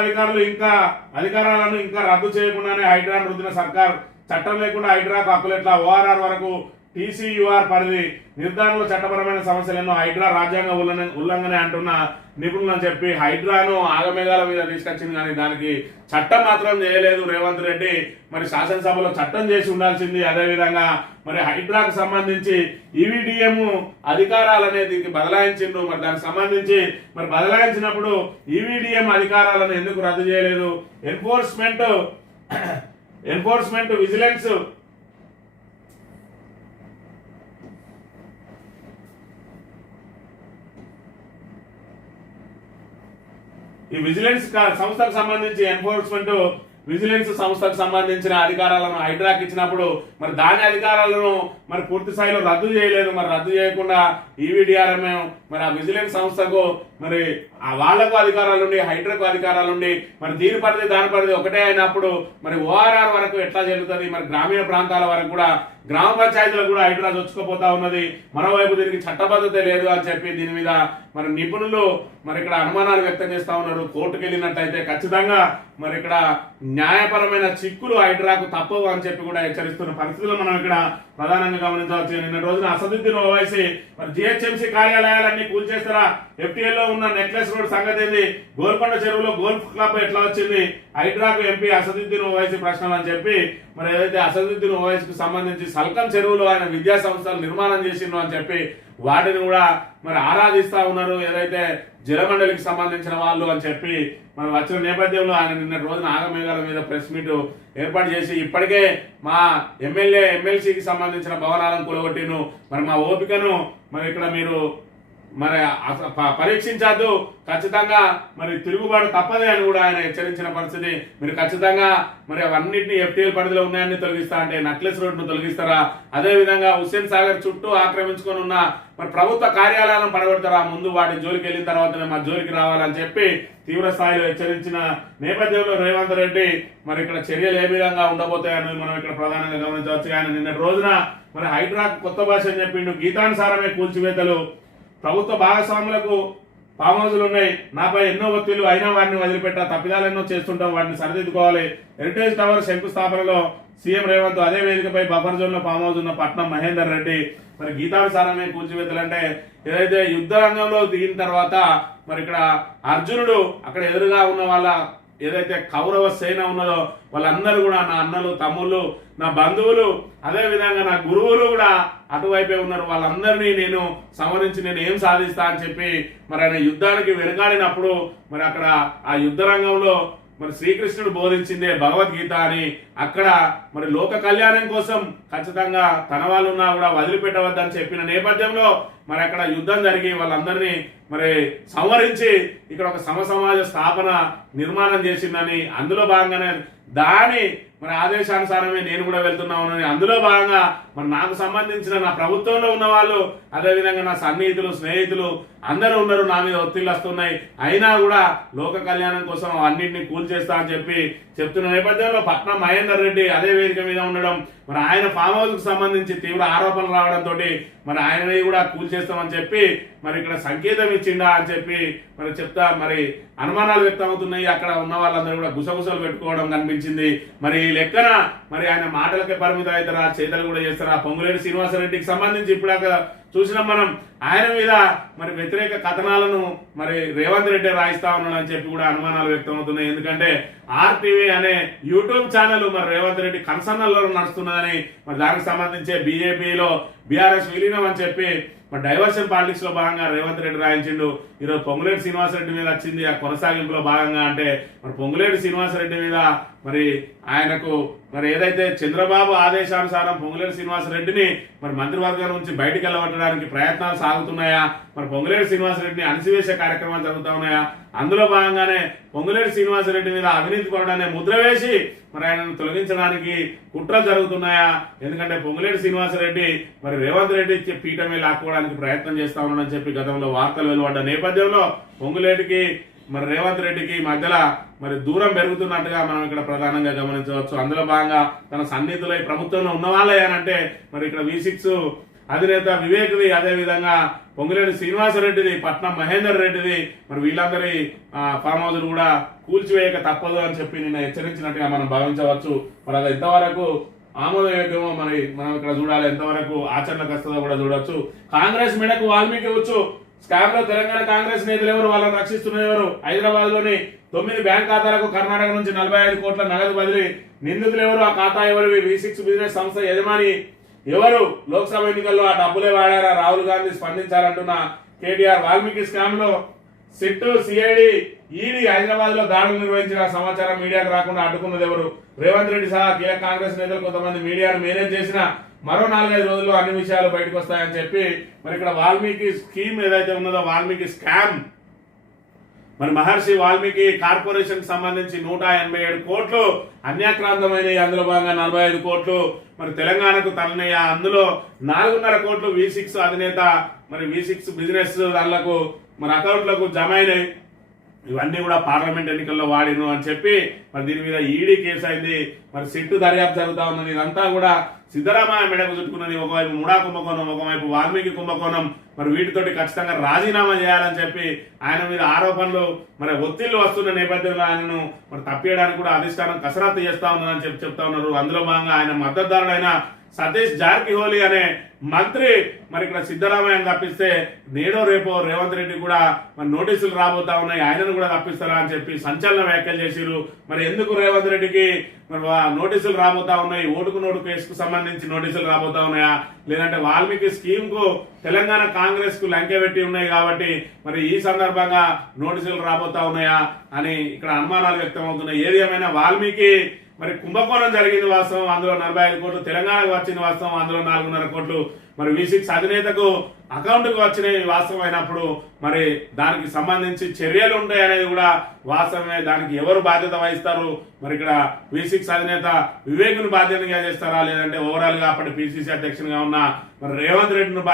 అధికారాలను ఇంకా రద్దు చేయకుండానే హైడ్రాను రుద్దిన సర్కార్, చట్టం లేకుండా హైడ్రాకు హక్కులెట్లా? ఓఆర్ఆర్ వరకు టీసీయూఆర్ పరిధి నిర్ధారణలో చట్టపరమైన సమస్యలు ఎన్నో, హైడ్రా రాజ్యాంగ ఉల్లంఘన అంటున్న నిపుణులు అని చెప్పి హైడ్రాను ఆగమేఘాల మీద తీసుకొచ్చింది, కానీ దానికి చట్టం మాత్రం చేయలేదు రేవంత్ రెడ్డి. మరి శాసనసభలో చట్టం చేసి ఉండాల్సింది. అదేవిధంగా మరి హైడ్రాకు సంబంధించి ఈవీడీఎం అధికారాలనే దీనికి బదలాయించిండు. మరి దానికి సంబంధించి మరి బదలాయించినప్పుడు ఈవీడీఎం అధికారాలను ఎందుకు రద్దు చేయలేదు? ఎన్ఫోర్స్మెంట్ విజిలెన్స్ ఈ విజిలెన్స్ సంస్థకు సంబంధించి విజిలెన్స్ సంస్థకు సంబంధించిన అధికారాలను హైడ్రాకి ఇచ్చినప్పుడు మరి దాని అధికారాలను మరి పూర్తి స్థాయిలో రద్దు చేయలేదు. మరి రద్దు చేయకుండా ఈవీడీఆర్ఎం మరి ఆ విజిలెన్స్ సంస్థకు మరి వాళ్లకు అధికారాలుండి హైడ్రాకు అధికారాలుండి మరి దీని పరిధి దాని పరిధి ఒకటే అయినప్పుడు మరి ఓఆర్ఆర్ వరకు ఎట్లా జరుగుతుంది? మరి గ్రామీణ ప్రాంతాల వరకు కూడా గ్రామ పంచాయతీలకు కూడా హైడ్రా చొచ్చుకుపోతా ఉన్నది. మరోవైపు దీనికి చట్టబద్ధత లేదు అని చెప్పి దీని మీద మరి నిపుణులు మరి ఇక్కడ అనుమానాలు వ్యక్తం చేస్తా ఉన్నారు. కోర్టుకు వెళ్ళినట్టయితే ఖచ్చితంగా మరి ఇక్కడ న్యాయపరమైన చిక్కులు హైడ్రాకు తప్పవు అని చెప్పి కూడా హెచ్చరిస్తున్న పరిస్థితులు మనం ఇక్కడ ప్రధానంగా గమనించవచ్చు. నిన్న రోజున అసదుద్దీన్ ఓవైసీ మరి జిహెచ్ఎంసీ కార్యాలయాలన్నీ కూల్చేస్తారా? ఎఫ్టీఎల్లో ఉన్న నెక్లెస్ రోడ్ సంగతి ఏంది? గోల్కొండ చెరువులో గోల్ఫ్ క్లబ్ ఎట్లా వచ్చింది? హైడ్రాకు ఎంపీ అసదుద్దీన్ ఓవైసీ ప్రశ్నలు అని చెప్పి మరి ఏదైతే అసదుద్దీన్ ఓవైసీకి సంబంధించి సల్కం చెరువులో ఆయన విద్యా సంస్థలు నిర్మాణం చేసిండు అని చెప్పి వాటిని కూడా మరి ఆరాధిస్తా ఉన్నారు, ఏదైతే జలమండలికి సంబంధించిన వాళ్ళు అని చెప్పి మరి వచ్చిన నేపథ్యంలో ఆయన నిన్న రోజున ఆగమేఘాల మీద ప్రెస్ మీట్ ఏర్పాటు చేసి ఇప్పటికే మా ఎమ్మెల్సీకి సంబంధించిన భవనాలను కూలగొట్టిను, మరి మా ఓపికను మరి ఇక్కడ మీరు మరి పరీక్షించద్దు, ఖచ్చితంగా మరి తిరుగుబాటు తప్పదే అని కూడా ఆయన హెచ్చరించిన పరిస్థితి. మీరు ఖచ్చితంగా మరి అవన్నింటినీ ఎఫ్టీఎల్ పరిధిలో ఉన్నాయని తొలగిస్తా అంటే నక్లెస్ రోడ్ను తొలగిస్తారా? అదేవిధంగా హుస్సేన్ సాగర్ చుట్టూ ఆక్రమించుకొని ఉన్న మరి ప్రభుత్వ కార్యాలయాలను పడగొడతారా? ముందు వాటి జోలికి వెళ్ళిన తర్వాతనే మా జోలికి రావాలని చెప్పి తీవ్ర స్థాయిలో హెచ్చరించిన నేపథ్యంలో రేవంత్ రెడ్డి మరి ఇక్కడ చర్యలు ఏ విధంగా ఉండబోతాయని మనం ఇక్కడ ప్రధానంగా గమనించవచ్చు. ఆయన నిన్నటి రోజున మరి హైడ్రాకు కొత్త భాష అని చెప్పిండు. గీతానుసారమే కూల్చివేతలు, ప్రభుత్వ భాగస్వాములకు ఫామ్ హౌజులు ఉన్నాయి, నాపై ఎన్నో ఒత్తిళ్లు అయినా వారిని వదిలిపెట్టా, తప్పిదాలు ఎన్నో చేస్తుంటాం, వాటిని సరిదిద్దుకోవాలి. హెరిటేజ్ టవర్ శంకుస్థాపనలో సీఎం రేవంత్, అదే వేదికపై బఫర్ జోన్ లో ఫామ్ హౌస్ ఉన్న పట్నం మహేందర్ రెడ్డి. మరి గీతానుసారమే కూల్చివేతలు అంటే ఏదైతే యుద్ధ రంగంలో దిగిన తర్వాత మరి ఇక్కడ అర్జునుడు అక్కడ ఎదురుగా ఉన్న వాళ్ళ ఏదైతే కౌరవ సేన ఉన్నదో వాళ్ళందరూ కూడా నా అన్నలు, తమ్ముళ్ళు, నా బంధువులు, అదే విధంగా నా గురువులు కూడా అటువైపే ఉన్నారు. వాళ్ళందరినీ నేను సంవరించి నేను ఏం సాధిస్తా అని చెప్పి మరి ఆయన యుద్ధానికి వెనుకాడినప్పుడు మరి అక్కడ ఆ యుద్ధ రంగంలో మరి శ్రీకృష్ణుడు బోధించిందే భగవద్గీత అని అక్కడ మరి లోక కళ్యాణం కోసం ఖచ్చితంగా తన వాళ్ళు ఉన్నా కూడా వదిలిపెట్టవద్దని చెప్పిన నేపథ్యంలో మరి అక్కడ యుద్ధం జరిగి వాళ్ళందరినీ మరి సంవరించి ఇక్కడ ఒక సమసమాజ స్థాపన నిర్మాణం చేసిందని, అందులో భాగంగానే దాని మరి ఆదేశానుసారమే నేను కూడా వెళ్తున్నామని, అందులో భాగంగా మరి నాకు సంబంధించిన నా ప్రభుత్వంలో ఉన్న వాళ్ళు, అదేవిధంగా నా సన్నిహితులు, స్నేహితులు అందరూ ఉన్నారు, నా మీద ఒత్తిళ్ళు వస్తున్నాయి, అయినా కూడా లోక కళ్యాణం కోసం అన్నింటినీ కూల్చేస్తా అని చెప్పి చెప్తున్న నేపథ్యంలో పట్నం మహేందర్ రెడ్డి అదే వేదిక మీద ఉండడం, మరి ఆయన ఫామ్ హౌస్ కు సంబంధించి తీవ్ర ఆరోపణలు రావడంతో మరి ఆయనని కూడా కూల్చేస్తామని చెప్పి మరి ఇక్కడ సంకేతం ఇచ్చిండా అని చెప్పి మరి చెప్తా మరి అనుమానాలు వ్యక్తం అవుతున్నాయి. అక్కడ ఉన్న వాళ్ళందరూ కూడా గుసగుసలు పెట్టుకోవడం కనిపించింది. మరి లెక్కన మరి ఆయన మాటలకే పరిమితం అవుతారా, చేతలు కూడా చేస్తారా? పొంగులేటి శ్రీనివాసరెడ్డికి సంబంధించి ఇప్పుడు చూసినాం మనం. ఆయన మీద మరి వ్యతిరేక కథనాలను మరి రేవంత్ రెడ్డి రాయిస్తా ఉన్నాడని చెప్పి కూడా అనుమానాలు వ్యక్తమవుతున్నాయి. ఎందుకంటే ఆర్టీవీ అనే యూట్యూబ్ ఛానల్ మరి రేవంత్ రెడ్డి కన్సర్నల్లో నడుస్తున్నదని, మరి దానికి సంబంధించే బీజేపీలో బీఆర్ఎస్ విలీనం అని చెప్పి మరి డైవర్షన్ పాలిటిక్స్ లో భాగంగా రేవంత్ రెడ్డి రాయించిండు. ఈరోజు పొంగులేటి శ్రీనివాసరెడ్డి మీద వచ్చింది ఆ కొనసాగింపులో భాగంగా. అంటే మరి పొంగులేటి శ్రీనివాసరెడ్డి మీద మరి ఆయనకు మరి ఏదైతే చంద్రబాబు ఆదేశానుసారం పొంగులేటి శ్రీనివాసరెడ్డిని మరి మంత్రివర్గం నుంచి బయటికి వెళ్ళగొట్టడానికి ప్రయత్నాలు సాగుతున్నాయా, మరి పొంగులేటి శ్రీనివాసరెడ్డిని అణిసివేసే కార్యక్రమాలు జరుగుతూ ఉన్నాయా, అందులో భాగంగానే పొంగులేటి శ్రీనివాసరెడ్డి మీద అవినీతి పరుడనే ముద్ర వేసి మరి ఆయనను తొలగించడానికి కుట్రలు జరుగుతున్నాయా? ఎందుకంటే పొంగులేటి శ్రీనివాసరెడ్డి మరి రేవంత్ రెడ్డి పీఠమే లాక్కోవడానికి ప్రయత్నం చేస్తా ఉన్నాడని చెప్పి గతంలో వార్తలు వెలువడ్డ నేపథ్యంలో పొంగులేటికి మరి రేవంత్ రెడ్డికి మధ్యలో మరి దూరం పెరుగుతున్నట్టుగా మనం ఇక్కడ ప్రధానంగా గమనించవచ్చు. అందులో భాగంగా తన సన్నిహితులై ప్రభుత్వంలో ఉన్నవాళ్ళే అని అంటే మరి ఇక్కడ V6 అధినేత వివేక్ది, అదేవిధంగా పొంగులేటి శ్రీనివాసరెడ్డిది, పట్నం మహేందర్ రెడ్డిది, మరి వీళ్ళందరి ఫామ్ హౌస్ కూడా కూల్చివేయక తప్పదు అని చెప్పి నిన్న హెచ్చరించినట్టుగా మనం భావించవచ్చు. మరి అది ఎంతవరకు ఆమోదయోగ్యమో మరి మనం ఇక్కడ చూడాలి, ఎంతవరకు ఆచరణకు వస్తుందో కూడా చూడొచ్చు. కాంగ్రెస్ మెడకు వాల్మీకి వచ్చు. స్కామ్ లో తెలంగాణ కాంగ్రెస్ నేతలు ఎవరు, వాళ్ళని రక్షిస్తున్నది ఎవరు? హైదరాబాద్ లోని 9 బ్యాంక్ ఖాతాలకు కర్ణాటక నుంచి 45 కోట్ల నగదు బదిలీ. నిందితులు ఎవరు? ఆ ఖాతా ఎవరివి? V6 బిజినెస్ సంస్థ యజమాని ఎవరు? లోక్సభ ఎన్నికల్లో ఆ డబ్బులే వాడారా? రాహుల్ గాంధీ స్పందించాలంటున్న కేటీఆర్. వాల్మీకి స్కామ్ లో సిట్, సిఐడి, ఈడీ హైదరాబాద్ లో దాడులు నిర్వహించిన సమాచారం మీడియాకు రాకుండా అడ్డుకున్నది ఎవరు? రేవంత్ రెడ్డి సహా కీలక కాంగ్రెస్ నేతలు కొంతమంది మీడియాను మేనేజ్ చేసిన మరో 4-5 రోజుల్లో అన్ని విషయాలు బయటకు వస్తాయని చెప్పి మరి ఇక్కడ వాల్మీకి స్కీమ్ ఏదైతే ఉన్నదో, వాల్మీకి స్కామ్, మరి మహర్షి వాల్మీకి కార్పొరేషన్ కి సంబంధించి 187 కోట్లు అన్యాక్రాంతమైనవి. అందులో భాగంగా 45 కోట్లు మరి తెలంగాణకు తరలినాయి. అందులో 4.5 కోట్లు V6 అధినేత మరి V6 బిజినెస్ దానిలకు మరి అకౌంట్లకు జమ అయినాయి. ఇవన్నీ కూడా పార్లమెంట్ ఎన్నికల్లో వాడిను అని చెప్పి మరి దీని మీద ఈడీ కేసు అయింది. మరి సిట్టు దర్యాప్తు జరుగుతా ఉన్నది. ఇదంతా కూడా సిద్ధరామయ్య మెడకు చుట్టుకున్నది. ఒకవైపు ముడా కుంభకోణం, ఒకవైపు వాల్మీకి కుంభకోణం. మరి వీటితోటి ఖచ్చితంగా రాజీనామా చేయాలని చెప్పి ఆయన మీద ఆరోపణలు మరి ఒత్తిళ్లు వస్తున్న నేపథ్యంలో ఆయనను మరి తప్పియడానికి కూడా అధిష్టానం కసరత్తు చేస్తా ఉన్నదని చెప్పి చెప్తా ఉన్నారు. అందులో భాగంగా ఆయన మద్దతుదారుడైన సతీష్ జార్కిహోలీ అనే మంత్రి మరి ఇక్కడ సిద్ధరామయ్యను తప్పిస్తే నేడో రేపో రేవంత్ రెడ్డి కూడా మరి నోటీసులు రాబోతా ఉన్నాయి, ఆయనను కూడా తప్పిస్తారా అని చెప్పి సంచలన వ్యాఖ్యలు చేసిరు. మరి ఎందుకు రేవంత్ రెడ్డికి మరి నోటీసులు రాబోతా ఉన్నాయి? ఓటుకు నోటు కేసుకు సంబంధించి నోటీసులు రాబోతా ఉన్నాయా, లేదంటే వాల్మీకి స్కీమ్ కు తెలంగాణ కాంగ్రెస్ కు లంకె పెట్టి ఉన్నాయి కాబట్టి మరి ఈ సందర్భంగా నోటీసులు రాబోతా ఉన్నాయా అని ఇక్కడ అనుమానాలు వ్యక్తం అవుతున్నాయి. ఏది ఏమైనా వాల్మీకి మరి కుంభకోణం జరిగింది వాస్తవం, అందులో 45 కోట్లు తెలంగాణకు వచ్చింది వాస్తవం, అందులో 4.5 కోట్లు మరి V6 అధినేతకు అకౌంట్కు వచ్చినాయి వాస్తవం అయినప్పుడు మరి దానికి సంబంధించి చర్యలు ఉంటాయి అనేది కూడా వాస్తవమే. దానికి ఎవరు బాధ్యత వహిస్తారు? మరి ఇక్కడ V6 అధినేత వివేక్ను బాధ్యతగా చేస్తారా, లేదంటే ఓవరాల్ గా అప్పటి PCC అధ్యక్షునిగా ఉన్న మరి రేవంత్ రెడ్డిని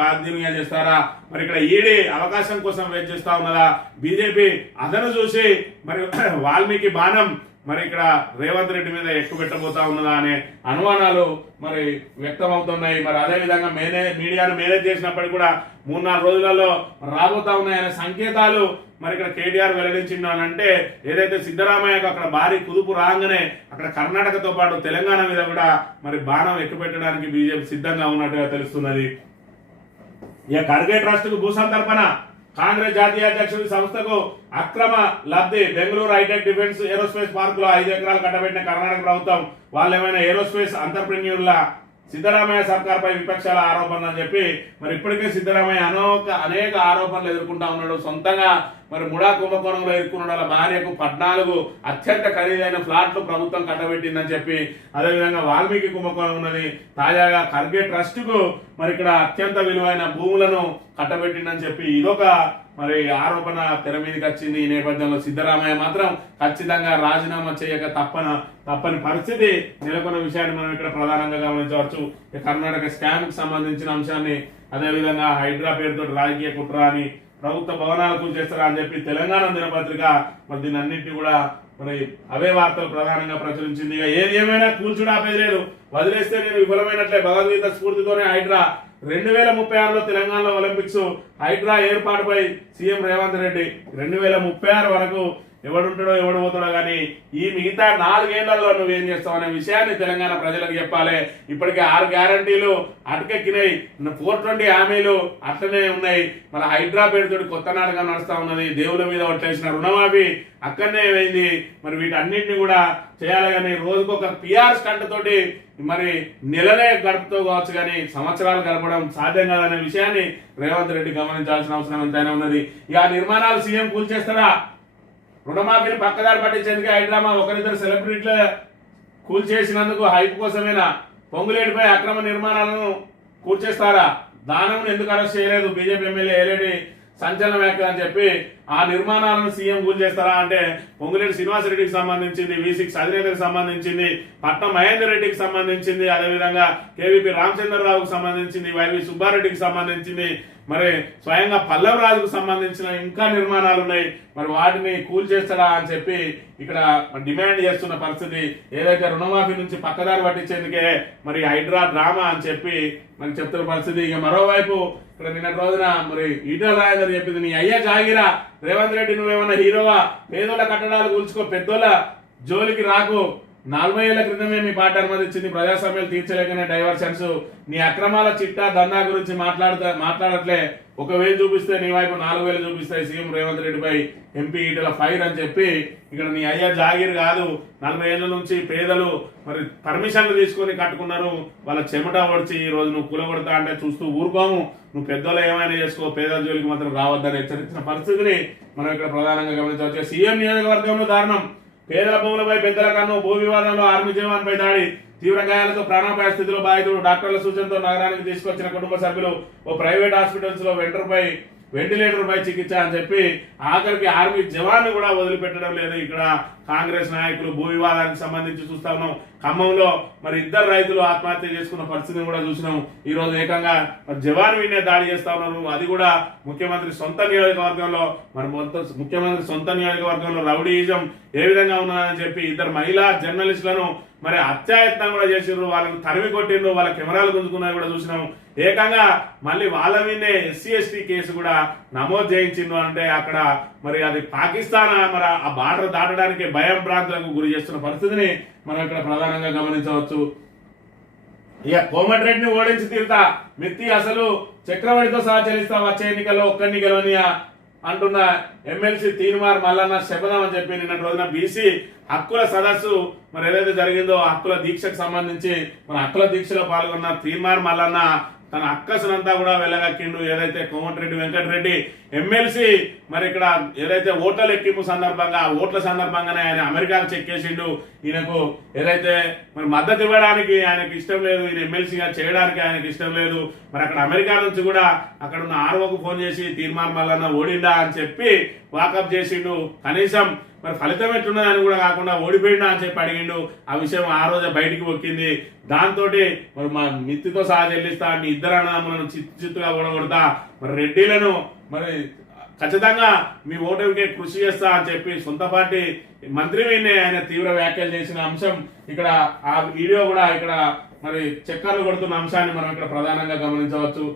బాధ్యతగా చేస్తారా? మరి ఇక్కడ ఈడీ అవకాశం కోసం వెయిట్ చేస్తా ఉన్నదా? బీజేపీ అదను చూసి మరి వాల్మీకి బాణం మరి ఇక్కడ రేవంత్ రెడ్డి మీద ఎక్కువ పెట్టబోతా ఉన్నదా అనే అనుమానాలు మరి వ్యక్తం అవుతున్నాయి. మరి అదేవిధంగా మీడియాను మేనేజ్ చేసినప్పటికీ కూడా 3-4 రోజులలో రాబోతా ఉన్నాయనే సంకేతాలు మరి ఇక్కడ కేటీఆర్ వెల్లడించిండు అని అంటే, ఏదైతే సిద్ధరామయ్యకు అక్కడ భారీ కుదుపు రాగానే అక్కడ కర్ణాటకతో పాటు తెలంగాణ మీద కూడా మరి బాణం ఎక్కుపెట్టడానికి బీజేపీ సిద్ధంగా ఉన్నట్టుగా తెలుస్తున్నది. ఇక ఖర్గే ట్రస్ట్ కు భూసంతర్పణ, కాంగ్రెస్ జాతీయ అధ్యక్షుడి సంస్థకు అక్రమ లబ్ధి. Bengaluru hitech defence aerospace park లో 5 ఎకరాలు కట్టబెట్టిన కర్ణాటక ప్రభుత్వం. వాళ్ళు ఏమైనా ఏరోస్పేస్ అంటర్ప్రెన్యూర్ల సిద్ధరామయ్య సర్కార్ పై విపక్షాల ఆరోపణలు అని చెప్పి మరి ఇప్పటికే సిద్ధరామయ్య అనేక ఆరోపణలు ఎదుర్కొంటా ఉన్నాడు. సొంతంగా మరి ముడా కుంభకోణంలో ఎదుర్కొన్న వాళ్ళ భార్యకు 14 అత్యంత ఖరీదైన ఫ్లాట్లు ప్రభుత్వం కట్టబెట్టిందని చెప్పి, అదేవిధంగా వాల్మీకి కుంభకోణం ఉన్నది. తాజాగా ఖర్గే ట్రస్ట్ కు మరి ఇక్కడ అత్యంత విలువైన భూములను కట్టబెట్టిందని చెప్పి ఇదొక మరి ఆరోపణ తెర మీదకి వచ్చింది. ఈ నేపథ్యంలో సిద్ధరామయ్య మాత్రం ఖచ్చితంగా రాజీనామా చేయక తప్పని పరిస్థితి నెలకొన్న విషయాన్ని మనం ఇక్కడ ప్రధానంగా గమనించవచ్చు. కర్ణాటక స్కామ్ కు సంబంధించిన అంశాన్ని, అదేవిధంగా హైడ్రా పేరుతో రాజకీయ కుట్ర అని ప్రభుత్వ భవనాలకు చేస్తారా అని చెప్పి తెలంగాణ దినపత్రిక మరి దీని అన్నింటినీ కూడా మరి అవే వార్తలు ప్రధానంగా ప్రచురించింది. ఇక ఏది ఏమైనా కూల్చుడు ఆపేది లేదు, వదిలేస్తే నేను విఫలమైనట్లే. భగవద్గీత స్ఫూర్తితోనే హైడ్రా 2036లో తెలంగాణలో ఒలింపిక్స్ హైడ్రా ఏర్పాటుపై సీఎం రేవంత్ రెడ్డి 2036 వరకు ఎవడుంటాడో ఎవడు పోతాడో కానీ ఈ మిగతా 4 ఏళ్లలో నువ్వేం చేస్తావు అనే విషయాన్ని తెలంగాణ ప్రజలకు చెప్పాలి. ఇప్పటికే 6 గ్యారంటీలు అటకెక్కినాయి, 420 హామీలు అట్లనే ఉన్నాయి. మన హైదరాబాద్ తోటి కొత్త నాటకం నడుస్తా ఉన్నది. దేవుల మీద ఒట్టేసిన రుణమాఫీ అక్కడనే అయింది. మరి వీటన్నింటినీ కూడా చేయాలి కానీ రోజుకొక పిఆర్ స్టంట్ తోటి మరి నెలలే గడుపుతూ కావచ్చు కానీ సంవత్సరాలు గడపడం సాధ్యం కాదనే విషయాన్ని రేవంత్ రెడ్డి గమనించాల్సిన అవసరం ఎంతైనా ఉన్నది. ఇక నిర్మాణాలు సీఎం కూల్చేస్తాడా? రుణమాఫీని పక్కదారి పట్టించేందుకు హైదరాబాద్ ఒకరిద్దరు సెలబ్రిటీలు కూల్చేసినందుకు హైప్ కోసమేనా? పొంగులేటిపై అక్రమ నిర్మాణాలను కూల్చేస్తారా? దానం ఎందుకు అరెస్ట్ చేయలేదు బీజేపీ ఎమ్మెల్యే ఏలేటి సంచలన వ్యాఖ్యలు అని చెప్పి ఆ నిర్మాణాలను సీఎం కూల్చేస్తారా అంటే పొంగులేటి శ్రీనివాసరెడ్డికి సంబంధించింది, V6 అధినేతకు సంబంధించింది, పట్నం మహేందర్ రెడ్డికి సంబంధించింది, అదేవిధంగా కేవీపీ రామచంద్రరావుకు సంబంధించింది, వైవి సుబ్బారెడ్డికి సంబంధించింది, మరి స్వయంగా పల్లవ్ రాజుకు సంబంధించిన ఇంకా నిర్మాణాలు ఉన్నాయి. మరి వాటిని కూల్చేస్తాడా అని చెప్పి ఇక్కడ డిమాండ్ చేస్తున్న పరిస్థితి. ఏదైతే రుణమాఫీ నుంచి పక్కదారి పట్టించేందుకే మరి హైడ్రా డ్రామా అని చెప్పి మరి చెప్తున్న పరిస్థితి. ఇక మరోవైపు ఇక్కడ నిన్నటి రోజున మరి ఈటల రాజేందర్ చెప్పింది, నీ అయ్యా జాగిరా రేవంత్ రెడ్డి, నువ్వేమన్నా హీరోవా? పేదోళ్ళ కట్టడాలు కూల్చుకో, పెద్దోళ్ళ జోలికి రాకు. 40 ఏళ్ల క్రితమే మీ పార్టీ అనుమతించింది, ప్రజాస్వామ్యాలు తీర్చలేకనే డైవర్షన్స్. నీ అక్రమాల చిట్టా దందా గురించి మాట్లాడట్లే. 1000 చూపిస్తే నీ వైపు 4000 చూపిస్తాయి సీఎం రేవంత్ రెడ్డిపై ఎంపీ ఈటల ఫైర్ అని చెప్పి ఇక్కడ నీ అయ్యా జాగీర్ కాదు. 40 ఏళ్ల నుంచి పేదలు మరి పర్మిషన్లు తీసుకొని కట్టుకున్నారు, వాళ్ళ చెమట ఒడిచి ఈ రోజు నువ్వు కూలగొడతా అంటే చూస్తూ ఊరుకోము. నువ్వు పెద్దలు ఏమైనా చేసుకో, పేదల జోలికి మాత్రం రావద్దని హెచ్చరించిన పరిస్థితిని మనం ఇక్కడ ప్రధానంగా గమనించవచ్చు. సీఎం నియోజకవర్గంలో దారుణం, పేదల భూములపై పెద్దల కన్ను, భూ వివాదంలో ఆర్మీ జవాన్పై దాడి, తీవ్ర గాయాలతో ప్రాణాపాయ స్థితిలో బాధితుడు, డాక్టర్ల సూచనతో నగరానికి తీసుకొచ్చిన కుటుంబ సభ్యులు, ఓ ప్రైవేట్ హాస్పిటల్స్ లో వెంటిలేటర్ పై చికిత్స అని చెప్పి ఆఖరికి ఆర్మీ జవాన్ కూడా వదిలిపెట్టడం లేదు. ఇక్కడ కాంగ్రెస్ నాయకులు భూ వివాదానికి సంబంధించి చూస్తా ఉన్నాం. ఖమ్మంలో మరి 2 రైతులు ఆత్మహత్య చేసుకున్న పరిస్థితిని కూడా చూసినాం. ఈ రోజు ఏకంగా జవాన్ వీనే దాడి చేస్తా ఉన్నారు, అది కూడా ముఖ్యమంత్రి సొంత నియోజకవర్గంలో. మరి ముఖ్యమంత్రి సొంత నియోజకవర్గంలో రౌడీయిజం ఏ విధంగా ఉన్నదని చెప్పి 2 మహిళా జర్నలిస్టులను మరి అత్యాయత్నం కూడా చేసిర్రు, వాళ్ళని తరిమి కొట్టిండ్రు, వాళ్ళ కెమెరాలు గుంజుకున్నవి కూడా చూసినాం. ఏకంగా మళ్ళీ వాళ్ళ మీదే SC/ST కేసు కూడా నమోదు చేయించిండ్రు. అంటే అక్కడ మరి అది పాకిస్తాన్ మరి ఆ బార్డర్ దాటడానికి భయం భ్రాంతులకు గురి చేస్తున్న పరిస్థితిని మనం ఇక్కడ ప్రధానంగా గమనించవచ్చు. ఇక కోమటిరెడ్డిని ఓడించి తీరుతా, మిత్తి అసలు చక్రవర్తితో సహా చెల్లిస్తా, వచ్చే ఎన్నికల్లో ఒక్కరిని గెలవని అంటున్న ఎమ్మెల్సీ తీన్మార్ మల్లన్న శపథం అని చెప్పి నిన్న రోజున బీసీ హక్కుల సదస్సు మరి ఏదైతే జరిగిందో హక్కుల దీక్షకు సంబంధించి మన హక్కుల దీక్షలో పాల్గొన్న తీన్మార్ మల్లన్న తన అక్కసునంతా కూడా వెళ్ళగక్కిండు. ఏదైతే కోమటిరెడ్డి వెంకటరెడ్డి ఎమ్మెల్సీ మరి ఇక్కడ ఏదైతే ఓట్ల లెక్కింపు సందర్భంగా ఓట్ల సందర్భంగానే ఆయన అమెరికాకు చెక్కేసిండు. ఈయనకు ఏదైతే మరి మద్దతు ఇవ్వడానికి ఆయనకు ఇష్టం లేదు, ఈయన ఎమ్మెల్సీగా చేయడానికి ఆయనకు ఇష్టం లేదు. మరి అక్కడ అమెరికా నుంచి కూడా అక్కడ ఉన్న ఆర్ఓకు ఫోన్ చేసి తీర్మాన్ మల్లన్న ఓడిండా అని చెప్పి వాకప్ చేసిండు. కనీసం మరి ఫలితం ఎట్లున్నదని కూడా కాకుండా ఓడిపోయిందా అని చెప్పి అడిగిండు. ఆ విషయం ఆ రోజే బయటికి వచ్చింది. దాంతో మరి మా మిత్తితో సహా చెల్లిస్తా, మీ 2 అన్నదమ్ములను చిత్తుగా ఓడగొడతా, మరి రెడ్డిలను మరి ఖచ్చితంగా మీ ఓటమికి కృషి చేస్తా అని చెప్పి సొంత పార్టీ మంత్రి విన్నే ఆయన తీవ్ర వ్యాఖ్యలు చేసిన అంశం ఇక్కడ ఆ వీడియో కూడా ఇక్కడ మరి చక్కర్లు కొడుతున్న అంశాన్ని మనం ఇక్కడ ప్రధానంగా గమనించవచ్చు.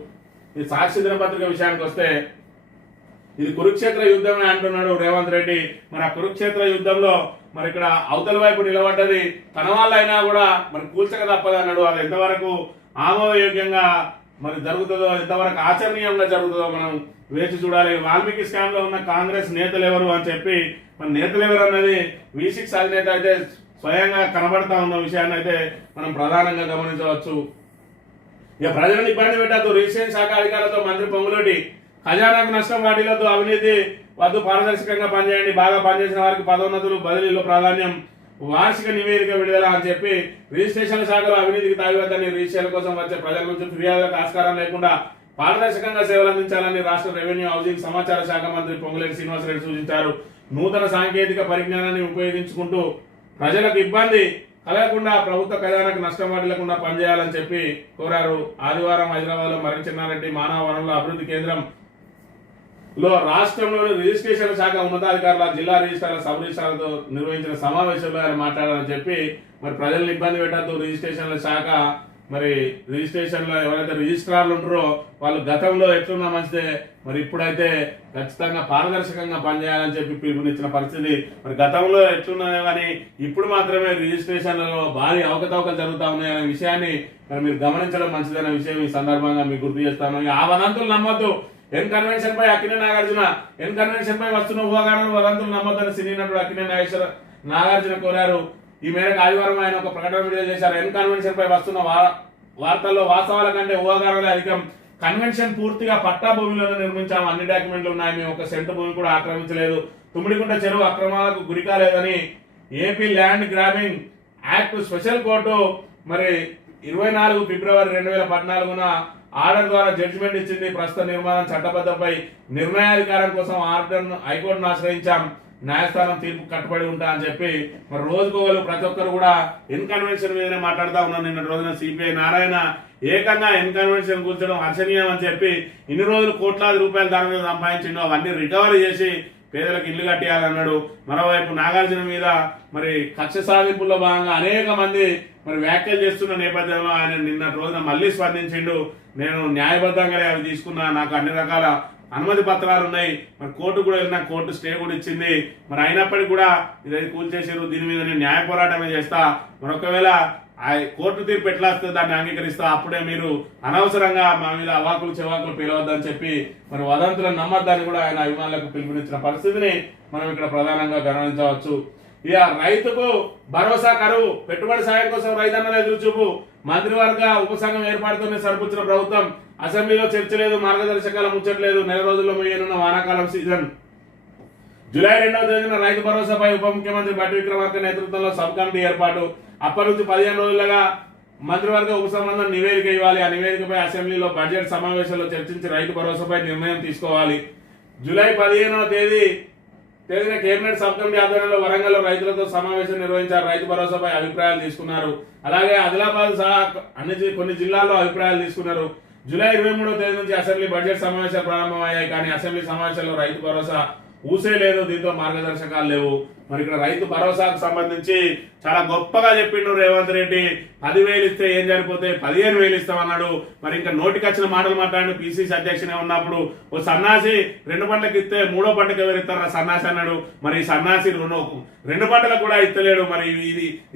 ఈ సాక్షి దినపత్రిక విషయానికి వస్తే ఇది కురుక్షేత్ర యుద్ధమే అంటున్నాడు రేవంత్ రెడ్డి. మరి ఆ కురుక్షేత్ర యుద్ధంలో మరి ఇక్కడ అవతల వైపు నిలబడ్డది తన వాళ్ళైనా కూడా మరి కూల్చక తప్పదన్నాడు. అది ఎంతవరకు ఆమోదయోగ్యంగా మరి జరుగుతుందో, ఎంతవరకు ఆచరణీయంగా జరుగుతుందో మనం వేచి చూడాలి. వాల్మీకి స్కామ్ లో ఉన్న కాంగ్రెస్ నేతలు ఎవరు అని చెప్పి మన నేతలు ఎవరు అన్నది V6 అధినేత అయితే స్వయంగా కనబడతా ఉన్న విషయాన్ని అయితే మనం ప్రధానంగా గమనించవచ్చు. ఇక ప్రజలను ఇబ్బంది పెట్టద్దు, రిజిస్ట్రేషన్ శాఖ అధికారులతో మంత్రి పొంగులేటి, ఖజానాకు నష్టం వాటిల్లద్దు, అవినీతి వద్దు, పారదర్శకంగా పనిచేయండి, బాగా పనిచేసిన వారికి పదోన్నతులు బదిలీలో ప్రాధాన్యం, వార్షిక నివేదిక విడుదల అని చెప్పి రిజిస్ట్రేషన్ శాఖలో అవినీతికి తావివద్దని, రిజిస్ట్రేషన్ కోసం వచ్చే ప్రజల నుంచి ఫిర్యాదులకు ఆస్కారం లేకుండా పారదర్శకంగా సేవలు అందించాలని రాష్ట్ర రెవెన్యూ హౌసింగ్ సమాచార శాఖ మంత్రి పొంగులేటి శ్రీనివాసరెడ్డి సూచించారు. నూతన సాంకేతిక పరిజ్ఞానాన్ని ఉపయోగించుకుంటూ ప్రజలకు ఇబ్బంది కలగకుండా ప్రభుత్వ ఖజానాకు నష్టం వాటిల్లకుండా పనిచేయాలని చెప్పి కోరారు. ఆదివారం హైదరాబాద్ లో మర్రి చెన్నారెడ్డి మానవ వనరుల అభివృద్ధి కేంద్రం లో రాష్ట్రంలోని రిజిస్ట్రేషన్ శాఖ ఉన్నతాధికారుల, జిల్లా రిజిస్ట్రార్ల, సబ్ రిజిస్ట్రార్లతో నిర్వహించిన సమావేశంలో ఆయన మాట్లాడారని చెప్పి మరి ప్రజలను ఇబ్బంది పెట్టద్దు, రిజిస్ట్రేషన్ల శాఖ మరి రిజిస్ట్రేషన్ లో ఎవరైతే రిజిస్ట్రార్లు ఉంటారో వాళ్ళు గతంలో ఎట్లున్నా మంచిదే, మరి ఇప్పుడైతే ఖచ్చితంగా పారదర్శకంగా పనిచేయాలని చెప్పి పిలుపునిచ్చిన పరిస్థితి. మరి గతంలో ఎట్లున్నాయో కానీ ఇప్పుడు మాత్రమే రిజిస్ట్రేషన్లలో భారీ అవకతవకలు జరుగుతూ ఉన్నాయనే విషయాన్ని మరి మీరు గమనించడం మంచిదనే విషయం ఈ సందర్భంగా మీకు గుర్తు చేస్తాను. ఆ వదంతులు నమ్మొద్దు. ఎన్ కన్వెన్షన్ పై అక్కినే నాగార్జున, ఎన్ కన్వెన్షన్ పై వస్తున్న ఊహాగానాలు వదంతులు నమ్మొద్దని సినీ నటుడు అక్కినే నాగార్జున కోరారు. ఈ మేరకు ఆదివారం ఆయన ఒక ప్రకటన విడుదల చేశారు. ఎన్ కన్వెన్షన్ పై వస్తున్న వార్తల్లో వాస్తవాల కంటే ఊహాగానాలే అధికం. కన్వెన్షన్ పూర్తిగా పట్టా భూమిలోనే నిర్మించాము, అన్ని డాక్యుమెంట్లు ఉన్నాయి, మేము ఒక సెంటు భూమి కూడా ఆక్రమించలేదు, తుమ్మిడిగుంట చెరువు అక్రమాలకు గురి కాలేదని AP land grabbing act special court మరి 24 ఫిబ్రవరి 2014 ఆర్డర్ ద్వారా జడ్జిమెంట్ ఇచ్చింది. ప్రస్తుత నిర్మాణం చట్టబద్ధపై నిర్ణయాధికారం కోసం ఆర్డర్ను హైకోర్టును ఆశ్రయించాం, న్యాయస్థానం తీర్పు కట్టుబడి ఉంటా అని చెప్పి మరి రోజుకోగలు ప్రతి ఒక్కరు కూడా ఎన్ కన్వెన్షన్ మీదనే మాట్లాడుతూ ఉన్నారు. నిన్న రోజున సిపిఐ నారాయణ ఏకంగా ఎన్ కన్వెన్షన్ కూర్చడం హర్షణీయం అని చెప్పి ఇన్ని రోజులు కోట్లాది రూపాయలు దాని మీద సంపాదించిండు, అవన్నీ రికవరీ చేసి పేదలకు ఇల్లు కట్టేయాలన్నాడు. మరోవైపు నాగార్జున మీద మరి కక్ష సాధింపుల్లో భాగంగా అనేక మంది మరి వ్యాఖ్యలు చేస్తున్న నేపథ్యంలో ఆయన నిన్న రోజున మళ్ళీ స్పందించిండు. నేను న్యాయబద్ధంగానే అవి తీసుకున్నా, నాకు అన్ని రకాల అనుమతి పత్రాలు ఉన్నాయి, మరి కోర్టు కూడా వెళ్ళిన కోర్టు స్టే కూడా ఇచ్చింది, మరి అయినప్పటికీ కూడా ఇదైతే కూల్చేసారు, దీని మీద నేను న్యాయ పోరాటమే చేస్తా, మరొకవేళ ఆ కోర్టు తీర్పు ఎట్లా వస్తే దాన్ని అంగీకరిస్తా, అప్పుడే మీరు అనవసరంగా మా మీద అవాకులు చెవాకులు పేలవద్దని చెప్పి మరి వదంతులను నమ్మద్దని కూడా ఆయన అభిమానులకు పిలుపునిచ్చిన పరిస్థితిని మనం ఇక్కడ ప్రధానంగా గమనించవచ్చు. ఇక రైతుకు భరోసా కరువు, పెట్టుబడి సాయం కోసం రైతన్నల ఎదురుచూపు, మంత్రివర్గ ఉపసంఘం ఏర్పాటుతోనే సరిపుచ్చిన ప్రభుత్వం, అసెంబ్లీలో చర్చ లేదు, మార్గదర్శకాలు ముచ్చట్లేదు, నెల రోజుల్లో ముగియనున్న వానాకాలం సీజన్. జూలై 2వ తేదీన రైతు భరోసాపై ఉప ముఖ్యమంత్రి బట్టి విక్రమార్క నేతృత్వంలో సబ్ కమిటీ ఏర్పాటు. అప్పటి నుంచి 15 రోజులుగా మంత్రివర్గ ఉపసంబంధం నివేదిక ఇవ్వాలి. ఆ నివేదికపై అసెంబ్లీలో బడ్జెట్ సమావేశంలో చర్చించి రైతు భరోసాపై నిర్ణయం తీసుకోవాలి. జూలై 15వ తేదీన కేబినెట్ సబ్ కమిటీ ఆధ్వర్యంలో వరంగల్లో రైతులతో సమావేశం నిర్వహించారు. రైతు భరోసాపై అభిప్రాయాలు తీసుకున్నారు. అలాగే ఆదిలాబాద్ సహా కొన్ని జిల్లాల్లో అభిప్రాయాలు తీసుకున్నారు. జూలై 23వ తేదీ నుంచి అసెంబ్లీ బడ్జెట్ సమావేశాలు ప్రారంభమయ్యాయి. కానీ అసెంబ్లీ సమావేశాల్లో రైతు భరోసా ఊసే లేదు, దీంతో మార్గదర్శకాలు లేవు. మరి ఇక్కడ రైతు భరోసాకు సంబంధించి చాలా గొప్పగా చెప్పిండు రేవంత్ రెడ్డి. 10,000 ఇస్తే ఏం సరిపోతే 15,000 ఇస్తామన్నాడు. మరి ఇంకా నోటికి వచ్చిన మాటలు మాట్లాడి పిసిసి అధ్యక్షునే ఉన్నప్పుడు ఓ సన్నాసి 2 పంటలకు ఇస్తే 3వ పంటకు ఎవరు ఇస్తారా సన్నాసి అన్నాడు. మరి ఈ సన్నాసి 2 పంటలకు కూడా ఇస్తలేడు. మరి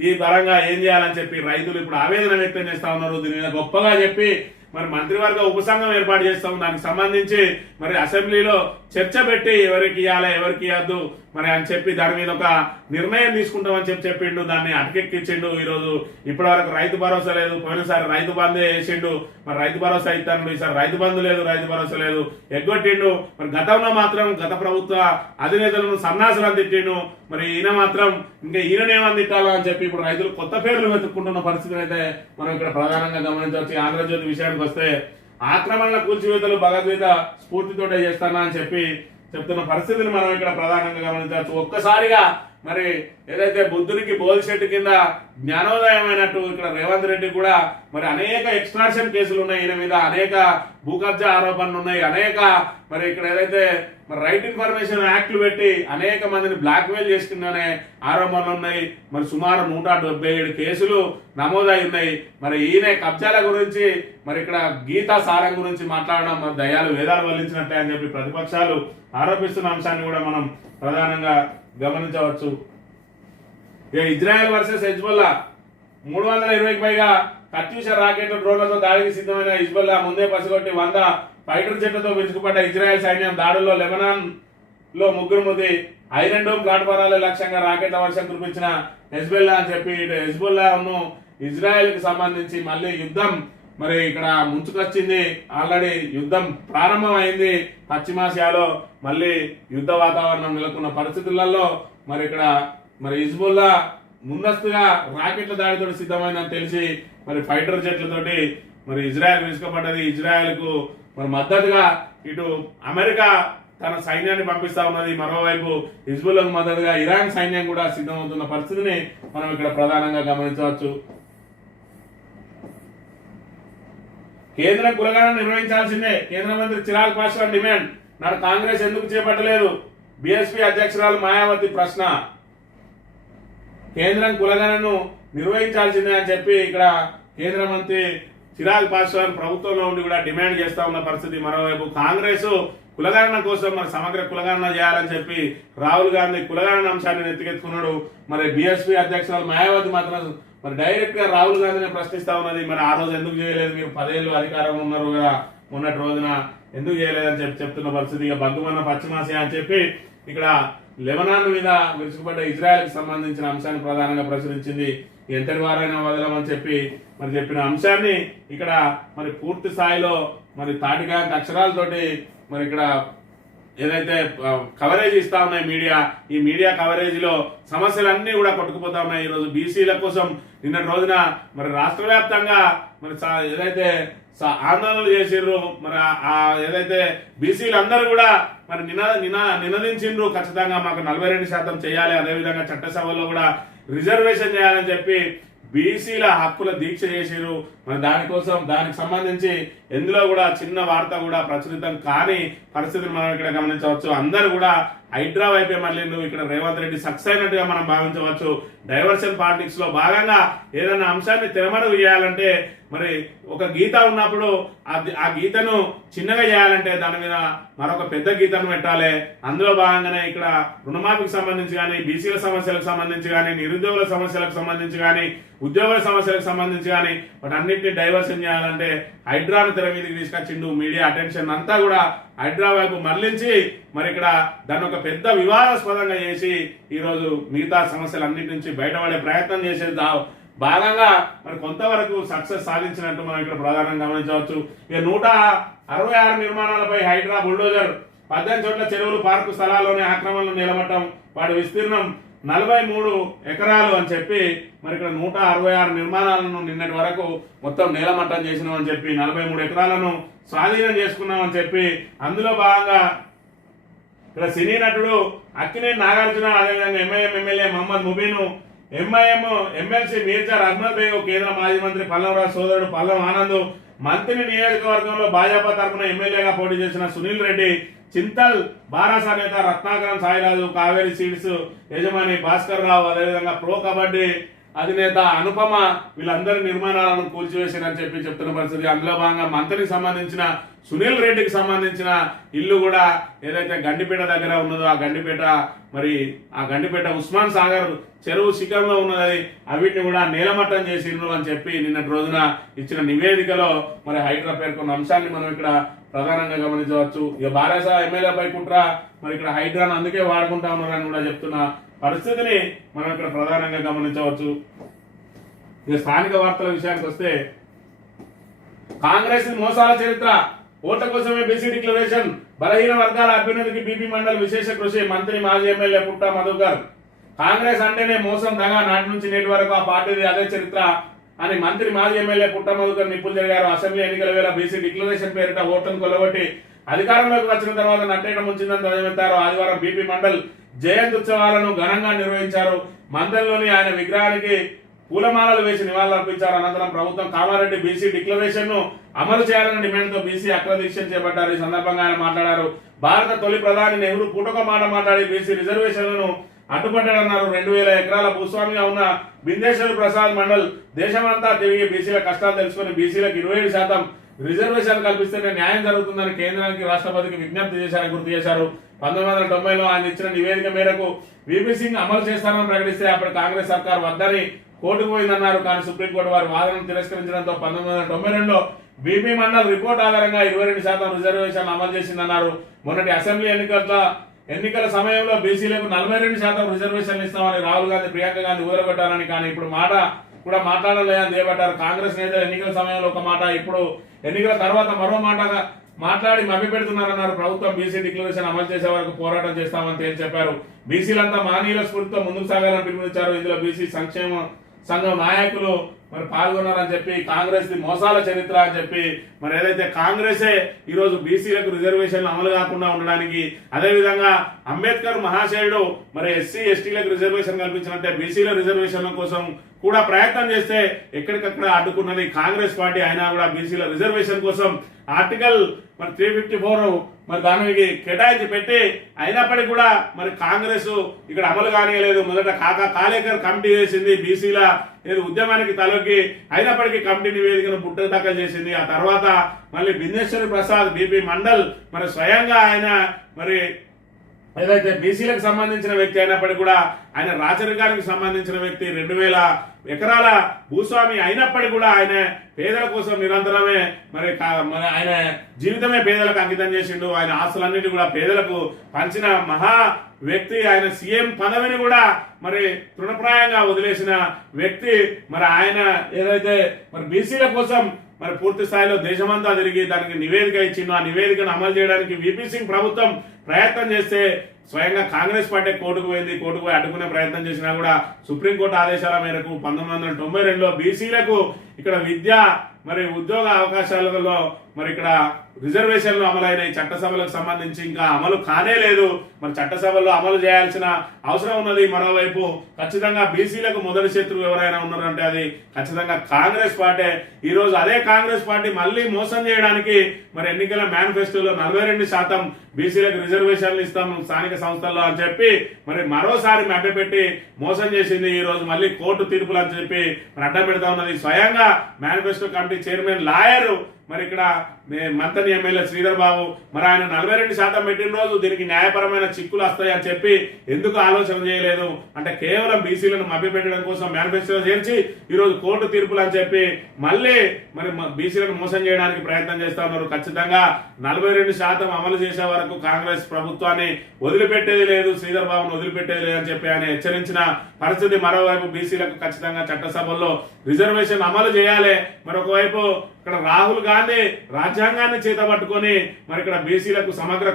ఈ పరంగా ఏం చేయాలని చెప్పి రైతులు ఇప్పుడు ఆవేదన వ్యక్తం చేస్తా ఉన్నారు. దీని మీద గొప్పగా చెప్పి మరి మంత్రివర్గ ఉపసంఘం ఏర్పాటు చేస్తాం, దానికి సంబంధించి మరి అసెంబ్లీలో చర్చ పెట్టి ఎవరికి ఇవ్వాలి ఎవరికి ఇవ్వద్దు మరి అని చెప్పి దాని మీద ఒక నిర్ణయం తీసుకుంటామని చెప్పిండు. దాన్ని అటకెక్కించిండు. ఈరోజు ఇప్పటి వరకు రైతు భరోసా లేదు, పోయినసారి రైతు బంధే వేసిండు, మరి రైతు భరోసా ఇస్తాను, ఈసారి రైతు బంధు లేదు, రైతు భరోసా లేదు, ఎగ్గొట్టిండు. మరి గతంలో మాత్రం గత ప్రభుత్వ అధినేతలను సన్నాసులను తిట్టిండు. మరి ఈయన మాత్రం ఇంకా ఈయననేమని తిట్టాలో అని చెప్పి ఇప్పుడు రైతులు కొత్త పేర్లు వెతుక్కుంటున్న పరిస్థితిని అయితే మనం ఇక్కడ ప్రధానంగా గమనించవచ్చు. ఆంధ్రజ్యోతి విషయానికి వస్తే ఆక్రమణల కూల్చివేతలు భగవద్గీత స్ఫూర్తితోటే చేస్తానా అని చెప్పి చెప్తున్న పరిస్థితిని మనం ఇక్కడ ప్రధానంగా గమనించవచ్చు. ఒక్కసారిగా మరి ఏదైతే బుద్ధునికి బోధిశెట్టి కింద జ్ఞానోదయమైనట్టు ఇక్కడ రేవంత్ రెడ్డి కూడా మరి అనేక ఎక్స్ట్రాక్షన్ కేసులు ఉన్నాయి, ఈయన మీద అనేక భూకబ్జా ఆరోపణలు ఉన్నాయి, అనేక మరి ఇక్కడ ఏదైతే మరి రైట్ ఇన్ఫర్మేషన్ యాక్ట్లు పెట్టి అనేక మందిని బ్లాక్మెయిల్ చేసుకునే ఆరోపణలు ఉన్నాయి. మరి సుమారు 177 కేసులు నమోదై ఉన్నాయి. మరి ఈయన కబ్జాల గురించి మరి ఇక్కడ గీతా సారం గురించి మాట్లాడడం మరి దయాలు వేదాలు వల్లించినట్టే అని చెప్పి ప్రతిపక్షాలు ఆరోపిస్తున్న అంశాన్ని కూడా మనం ప్రధానంగా గమనించవచ్చు. ఇక ఇజ్రాయెల్ వర్సెస్ హెజ్బొల్లా 320కి పైగా కత్యూషా రాకెట్ డ్రోన్లతో దాడికి సిద్ధమైన హిజ్బుల్లా ముందే పసిగొట్టి 100 ఫైటర్ జెట్లతో విరుచుకుపడ్డ ఇజ్రాయెల్ సైన్యం దాడుల్లో లెబనాన్ లో 3 మృతి, ఐరన్ డోమ్ ప్లాట్ఫారాల లక్ష్యంగా రాకెట్ల వర్షం కురిపించిన హెజ్బొల్లా అని చెప్పి హెజ్బొల్లాను ఇజ్రాయెల్ కి సంబంధించి మళ్ళీ యుద్ధం మరి ఇక్కడ ముంచుకొచ్చింది. ఆల్రెడీ యుద్ధం ప్రారంభమైంది. పశ్చిమాసియాలో మళ్ళీ యుద్ధ వాతావరణం నెలకొన్న పరిస్థితులలో మరి ఇక్కడ మరి హిజ్బుల్లా ముందస్తుగా రాకెట్ల దాడితో సిద్ధమైందని తెలిసి మరి ఫైటర్ జెట్లతోటి మరి ఇజ్రాయెల్ విరుచుకుపడ్డది. ఇజ్రాయెల్ కు మరి మద్దతుగా ఇటు అమెరికా తన సైన్యాన్ని పంపిస్తా ఉన్నది. మరోవైపు హిజ్బుల్లాకు మద్దతుగా ఇరాన్ సైన్యం కూడా సిద్ధమవుతున్న పరిస్థితిని మనం ఇక్కడ ప్రధానంగా గమనించవచ్చు. కేంద్రం కులగణన నిర్వహించాల్సిందే, కేంద్ర మంత్రి చిరాగ్ పాస్వాన్ డిమాండ్. నాడు కాంగ్రెస్ ఎందుకు చేపట్టలేదు? బీఎస్పీ అధ్యక్షురాలు మాయావతి ప్రశ్న. కేంద్రం కులగణను నిర్వహించాల్సిందే అని చెప్పి ఇక్కడ కేంద్ర మంత్రి చిరాగ్ పాస్వాన్ ప్రభుత్వంలో ఉండి కూడా డిమాండ్ చేస్తా ఉన్న పరిస్థితి. మరోవైపు కాంగ్రెస్ కులగణన కోసం మరి సమగ్ర కులగణన చేయాలని చెప్పి రాహుల్ గాంధీ కులగణన అంశాన్ని ఎత్తుకెత్తుకున్నాడు. మరి బీఎస్పీ అధ్యక్షురాలు మాయావతి మాత్రం మరి డైరెక్ట్ గా రాహుల్ గాంధీని ప్రశ్నిస్తా ఉన్నది. మరి ఆ రోజు ఎందుకు చేయలేదు, మీరు 10 ఏళ్ళు అధికారంలో ఉన్నారు కదా మొన్నటి రోజున ఎందుకు చేయలేదని చెప్తున్న పరిస్థితి. ఇక బగ్గుమన్న పశ్చిమాసియా అని చెప్పి ఇక్కడ లెబనాన్ మీద విరుచుకుపడ్డ ఇజ్రాయెల్ కి సంబంధించిన అంశాన్ని ప్రధానంగా ప్రచురించింది. ఎంతటి వారైనా వదలమని చెప్పి మరి చెప్పిన అంశాన్ని ఇక్కడ మరి పూర్తి స్థాయిలో మరి తాటికాంత అక్షరాలతోటి మరి ఇక్కడ ఏదైతే కవరేజ్ ఇస్తా ఉన్నాయి మీడియా, ఈ మీడియా కవరేజ్ లో సమస్యలన్నీ కూడా కొట్టుకుపోతా ఉన్నాయి. ఈరోజు బీసీల కోసం నిన్నటి రోజున మరి రాష్ట్ర వ్యాప్తంగా మరి ఏదైతే ఆందోళనలు చేసిర్రు, మరి ఏదైతే బీసీలు అందరూ కూడా మరి నినదించిండ్రు, ఖచ్చితంగా మాకు 42% చేయాలి, అదేవిధంగా చట్టసభలో కూడా రిజర్వేషన్ చేయాలని చెప్పి బీసీల హక్కుల దీక్ష చేసిరు. మరి దానికి సంబంధించి ఎందులో కూడా చిన్న వార్త కూడా ప్రచురితం కాని పరిస్థితిని మనం ఇక్కడ గమనించవచ్చు. అందరూ కూడా హైడ్రా వైపే మళ్ళీ ఇక్కడ రేవంత్ రెడ్డి సక్సెస్ అయినట్టుగా మనం భావించవచ్చు. డైవర్షన్ పాలిటిక్స్ లో భాగంగా ఏదైనా అంశాన్ని తెరమరుగు చేయాలంటే మరి ఒక గీత ఉన్నప్పుడు ఆ గీతను చిన్నగా చేయాలంటే దాని మీద మరొక పెద్ద గీతను పెట్టాలి. అందులో భాగంగానే ఇక్కడ రుణమాఫీకి సంబంధించి కానీ, బీసీల సమస్యలకు సంబంధించి కానీ, నిరుద్యోగుల సమస్యలకు సంబంధించి కానీ, ఉద్యోగుల సమస్యలకు సంబంధించి కానీ వాటన్నిటిని డైవర్షన్ చేయాలంటే హైడ్రాను తెర మీదకి తీసుకొచ్చిండు. మీడియా అటెన్షన్ అంతా కూడా హైడ్రా వైపు మళ్లించి మరి ఇక్కడ దాన్ని ఒక పెద్ద వివాదాస్పదంగా చేసి ఈరోజు మిగతా సమస్యలన్నిటి నుంచి బయటపడే ప్రయత్నం చేసేది భాగంగా మరి కొంతవరకు సక్సెస్ సాధించినట్టు మనం ఇక్కడ ప్రధానంగా గమనించవచ్చు. ఇక 166 నిర్మాణాలపై హైడ్రా బుల్డోజర్, 18 చోట్ల చెరువులు, పార్కు స్థలాల్లోని ఆక్రమణలు నిలబట్టం, వాటి విస్తీర్ణం 43 ఎకరాలు అని చెప్పి మరి ఇక్కడ 166 నిర్మాణాలను నిన్నటి వరకు మొత్తం నేలమట్టం చేసినామని చెప్పి 43 ఎకరాలను స్వాధీనం చేసుకున్నామని చెప్పి అందులో భాగంగా ఇక్కడ సినీ నటుడు అక్కినేని నాగార్జున, అదేవిధంగా ఎంఐఎం ఎమ్మెల్యే మహమ్మద్ ముబీను, ఎంఐఎం ఎమ్మెల్సీ మీర్జా అహ్మద్ బేగ్, కేంద్ర మాజీ మంత్రి పల్లంరాజు సోదరుడు పల్లం ఆనంద్, మంత్రి నియోజకవర్గంలో భాజపా తరఫున ఎమ్మెల్యేగా పోటీ చేసిన సునీల్ రెడ్డి, చింతల్ బారాసా నేత రత్నాకరం సాయిరాజు, కావేరీ సీడ్స్ యజమాని భాస్కర్ రావు, అదేవిధంగా ప్రో కబడ్డీ అధినేత అనుపమ వీళ్ళందరి నిర్మాణాలను కూల్చివేశారని చెప్పి చెప్తున్న పరిస్థితి. అందులో భాగంగా మంత్రికి సంబంధించిన సునీల్ రెడ్డికి సంబంధించిన ఇల్లు కూడా ఏదైతే గండిపేట దగ్గర ఉన్నదో ఆ గండిపేట ఉస్మాన్ సాగర్ చెరువు శిఖరంలో ఉన్నది, అవిటిని కూడా నేలమట్టం చేసిండ్రు అని చెప్పి నిన్నటి రోజున ఇచ్చిన నివేదికలో మరి హైడ్రా పేర్కొన్న అంశాన్ని మనం ఇక్కడ ప్రధానంగా గమనించవచ్చు. ఇక బారాస ఎమ్మెల్యేపై కుట్ర మరి ఇక్కడ హైడ్రాను అందుకే వాడుకుంటా ఉన్నారని కూడా చెప్తున్న పరిస్థితిని మనం ఇక్కడ ప్రధానంగా గమనించవచ్చు. ఇక స్థానిక వార్తల విషయానికి వస్తే కాంగ్రెస్ మోసాల చరిత్ర, ఓట్ల కోసమే బీసీ డిక్లరేషన్, బలహీన వర్గాల అభ్యున్నతికి బీపీ మండల్ విశేష కృషి, మంత్రి మాజీ ఎమ్మెల్యే పుట్ట మధుకర్. కాంగ్రెస్ అంటేనే మోసం, దగా, నాటి నుంచి నేటి వరకు ఆ పార్టీది అదే చరిత్ర అని మంత్రి మాజీ ఎమ్మెల్యే పుట్ట మధుకర్ నిప్పులు జరిగారు. అసెంబ్లీ ఎన్నికల వేళ బీసీ డిక్లరేషన్ పేరిట ఓట్లను కొల్లగొట్టి అధికారంలోకి వచ్చిన తర్వాత నట్టేట ముంచిందని ధ్వజమెత్తారు. ఆదివారం బీపీ మండల్ జయంతి ఉత్సవాలను ఘనంగా నిర్వహించారు. మండలిలోని ఆయన విగ్రహానికి పూలమాలలు వేసి నివాళులర్పించారు. అనంతరం ప్రభుత్వం కామారెడ్డి బీసీ డిక్లరేషన్ ను అమలు చేయాలన్న డిమాండ్ తో బీసీ అక్ర దీక్షలు చేపట్టారు. ఈ సందర్భంగా ఆయన మాట్లాడారు. భారత తొలి ప్రధాని నెహ్రూ పూటక మాట మాట్లాడి బీసీ రిజర్వేషన్లను అడ్డుపట్టాడన్నారు. 2000 ఎకరాల భూస్వామిగా ఉన్న బిందేశ్వర్ ప్రసాద్ మండల్ దేశమంతా తిరిగి బీసీల కష్టాలు తెలుసుకుని బీసీలకు 27% రిజర్వేషన్ కల్పిస్తేనే న్యాయం జరుగుతుందని కేంద్రానికి, రాష్ట్రపతికి విజ్ఞప్తి చేశారని గుర్తు చేశారు. 1990లో ఆయన ఇచ్చిన నివేదిక మేరకు వీపీ సింగ్ అమలు చేస్తారని ప్రకటిస్తే అప్పటి కాంగ్రెస్ సర్కార్ వద్దని కోర్టుకు పోయిందన్నారు. కానీ సుప్రీంకోర్టు వారి వాదనను తిరస్కరించడంతో 1992లో బీపీ మండల్ రిపోర్ట్ ఆధారంగా 22% రిజర్వేషన్ అమలు చేసిందన్నారు. మొన్నటి అసెంబ్లీ ఎన్నికల సమయంలో బీసీలకు 42% రిజర్వేషన్లు ఇస్తామని రాహుల్ గాంధీ, ప్రియాంక గాంధీ ఊరగొట్టారని, కానీ ఇప్పుడు మాట కూడా మాట్లాడలేదని దేవటారు. కాంగ్రెస్ నేతలు ఎన్నికల సమయంలో ఒక మాట, ఇప్పుడు ఎన్నికల తర్వాత మరో మాటగా మాట్లాడి మభ్యపెడుతున్నారన్నారు. ప్రభుత్వం బీసీ డిక్లరేషన్ అమలు చేసే వరకు పోరాటం చేస్తామని తేల్చి చెప్పారు. బీసీలంతా మానీయుల స్ఫూర్తితో ముందుకు సాగాలని పిలుపునిచ్చారు. ఇందులో బీసీ సంక్షేమ సంఘం నాయకులు మరి పాల్గొన్నారని చెప్పి కాంగ్రెస్ ది మోసాల చరిత్ర అని చెప్పి మరి ఏదైతే కాంగ్రెసే ఈరోజు బీసీలకు రిజర్వేషన్లు అమలు కాకుండా ఉండడానికి, అదేవిధంగా అంబేద్కర్ మహాశయుడు మరి ఎస్సీ ఎస్టీలకు రిజర్వేషన్ కల్పించినట్టే బీసీల రిజర్వేషన్ల కోసం కూడా ప్రయత్నం చేస్తే ఎక్కడికక్కడ అడ్డుకున్నది కాంగ్రెస్ పార్టీ. అయినా కూడా బీసీల రిజర్వేషన్ కోసం ఆర్టికల్ మరి 354 మరి దానికి కేటాయించి పెట్టి అయినప్పటికీ కూడా మరి కాంగ్రెస్ ఇక్కడ అమలు కానియలేదు. మొదట కాలేకర్ కమిటీ చేసింది బీసీల ఏది ఉద్యమానికి తలొగ్గి, అయినప్పటికీ కమిటీ నివేదికను బుట్ట దాఖలు చేసింది. ఆ తర్వాత మళ్ళీ బిందేశ్వరి ప్రసాద్ బీపీ మండల్ మరి స్వయంగా ఆయన మరి ఏదైతే బీసీలకు సంబంధించిన వ్యక్తి అయినప్పటికీ కూడా ఆయన రాచరికానికి సంబంధించిన వ్యక్తి, 2000 ఎకరాల భూస్వామి అయినప్పటికీ కూడా ఆయన పేదల కోసం నిరంతరమే మరి ఆయన జీవితమే పేదలకు అంకితం చేసిండు. ఆయన ఆస్తులన్నిటి కూడా పేదలకు పంచిన మహా వ్యక్తి. ఆయన సీఎం పదవిని కూడా మరి తృణప్రాయంగా వదిలేసిన వ్యక్తి. మరి ఆయన ఏదైతే మరి బీసీల కోసం మరి పూర్తి స్థాయిలో దేశమంతా తిరిగి దానికి నివేదిక ఇచ్చిండు. ఆ నివేదికను అమలు చేయడానికి వీపీ సింగ్ ప్రభుత్వం ప్రయత్నం చేస్తే స్వయంగా కాంగ్రెస్ పార్టీ కోర్టుకు పోయింది. కోర్టుకు పోయి అడ్డుకునే ప్రయత్నం చేసినా కూడా సుప్రీంకోర్టు ఆదేశాల మేరకు 1992లో బీసీలకు ఇక్కడ విద్య మరి ఉద్యోగ అవకాశాలలో మరి ఇక్కడ రిజర్వేషన్లు అమలైన చట్టసభలకు సంబంధించి ఇంకా అమలు కానే లేదు. మరి చట్టసభల్లో అమలు చేయాల్సిన అవసరం ఉన్నది. మరోవైపు ఖచ్చితంగా బీసీలకు మొదటి శత్రువు ఎవరైనా ఉన్నారంటే అది ఖచ్చితంగా కాంగ్రెస్ పార్టీ. ఈ రోజు అదే కాంగ్రెస్ పార్టీ మళ్ళీ మోసం చేయడానికి మరి ఎన్నికల మేనిఫెస్టోలో 42% బీసీలకు రిజర్వేషన్లు ఇస్తాం స్థానిక సంస్థల్లో అని చెప్పి మరి మరోసారి మభ్యపెట్టి మోసం చేసింది. ఈ రోజు మళ్ళీ కోర్టు తీర్పులు అని చెప్పి మరి అడ్డం పెడతా ఉన్నది. స్వయంగా మేనిఫెస్టో కమిటీ చైర్మన్ లాయర్ మరి ఇక్కడ మంతని ఎమ్మెల్యే శ్రీధర్ బాబు మరి ఆయన 42% పెట్టిన రోజు దీనికి న్యాయపరమైన చిక్కులు వస్తాయని చెప్పి ఎందుకు ఆలోచన చేయలేదు అంటే కేవలం బీసీలను మభ్యపెట్టడం కోసం మేనిఫెస్టో చేర్చి ఈరోజు కోర్టు తీర్పులు అని చెప్పి మళ్ళీ మరి బీసీలను మోసం చేయడానికి ప్రయత్నం చేస్తా ఉన్నారు. ఖచ్చితంగా 42% అమలు చేసే వరకు కాంగ్రెస్ ప్రభుత్వాన్ని వదిలిపెట్టేది లేదు, శ్రీధర్ బాబును వదిలిపెట్టేది లేదని చెప్పి ఆయన హెచ్చరించిన పరిస్థితి. మరోవైపు బీసీలకు ఖచ్చితంగా చట్టసభల్లో రిజర్వేషన్ అమలు చేయాలి. మరొకవైపు ఇక్కడ రాహుల్ గాంధీ రాజ్యాంగాన్ని చేతబట్టుకొని మరి ఇక్కడ బీసీలకు సమగ్ర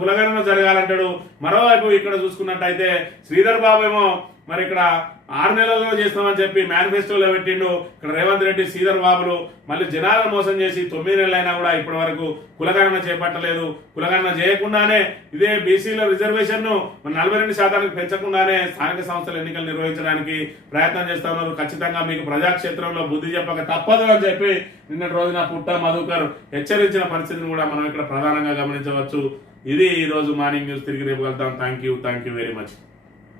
కులగణన జరగాలంటాడు. మరోవైపు ఇక్కడ చూసుకున్నట్టయితే శ్రీధర్ బాబు ఏమో మరి ఇక్కడ 6 నెలల్లో చేస్తామని చెప్పి మేనిఫెస్టోలో పెట్టిండు. ఇక్కడ రేవంత్ రెడ్డి శ్రీధర్ బాబులు మళ్ళీ జనాలను మోసం చేసి 9 నెలలైనా కూడా ఇప్పటి వరకు కులగణన చేపట్టలేదు. కులగణన చేయకుండానే ఇదే బీసీల రిజర్వేషన్ ను 42% పెంచకుండానే స్థానిక సంస్థల ఎన్నికలు నిర్వహించడానికి ప్రయత్నం చేస్తా ఉన్నారు. ఖచ్చితంగా మీకు ప్రజాక్షేత్రంలో బుద్ధి చెప్పక తప్పదు అని చెప్పి నిన్నటి రోజున పుట్ట మధుకర్ హెచ్చరించిన పరిస్థితిని కూడా మనం ఇక్కడ ప్రధానంగా గమనించవచ్చు. ఇది ఈ రోజు మార్నింగ్ న్యూస్. తిరిగి రేపు వెళ్తాం. Thank you very much.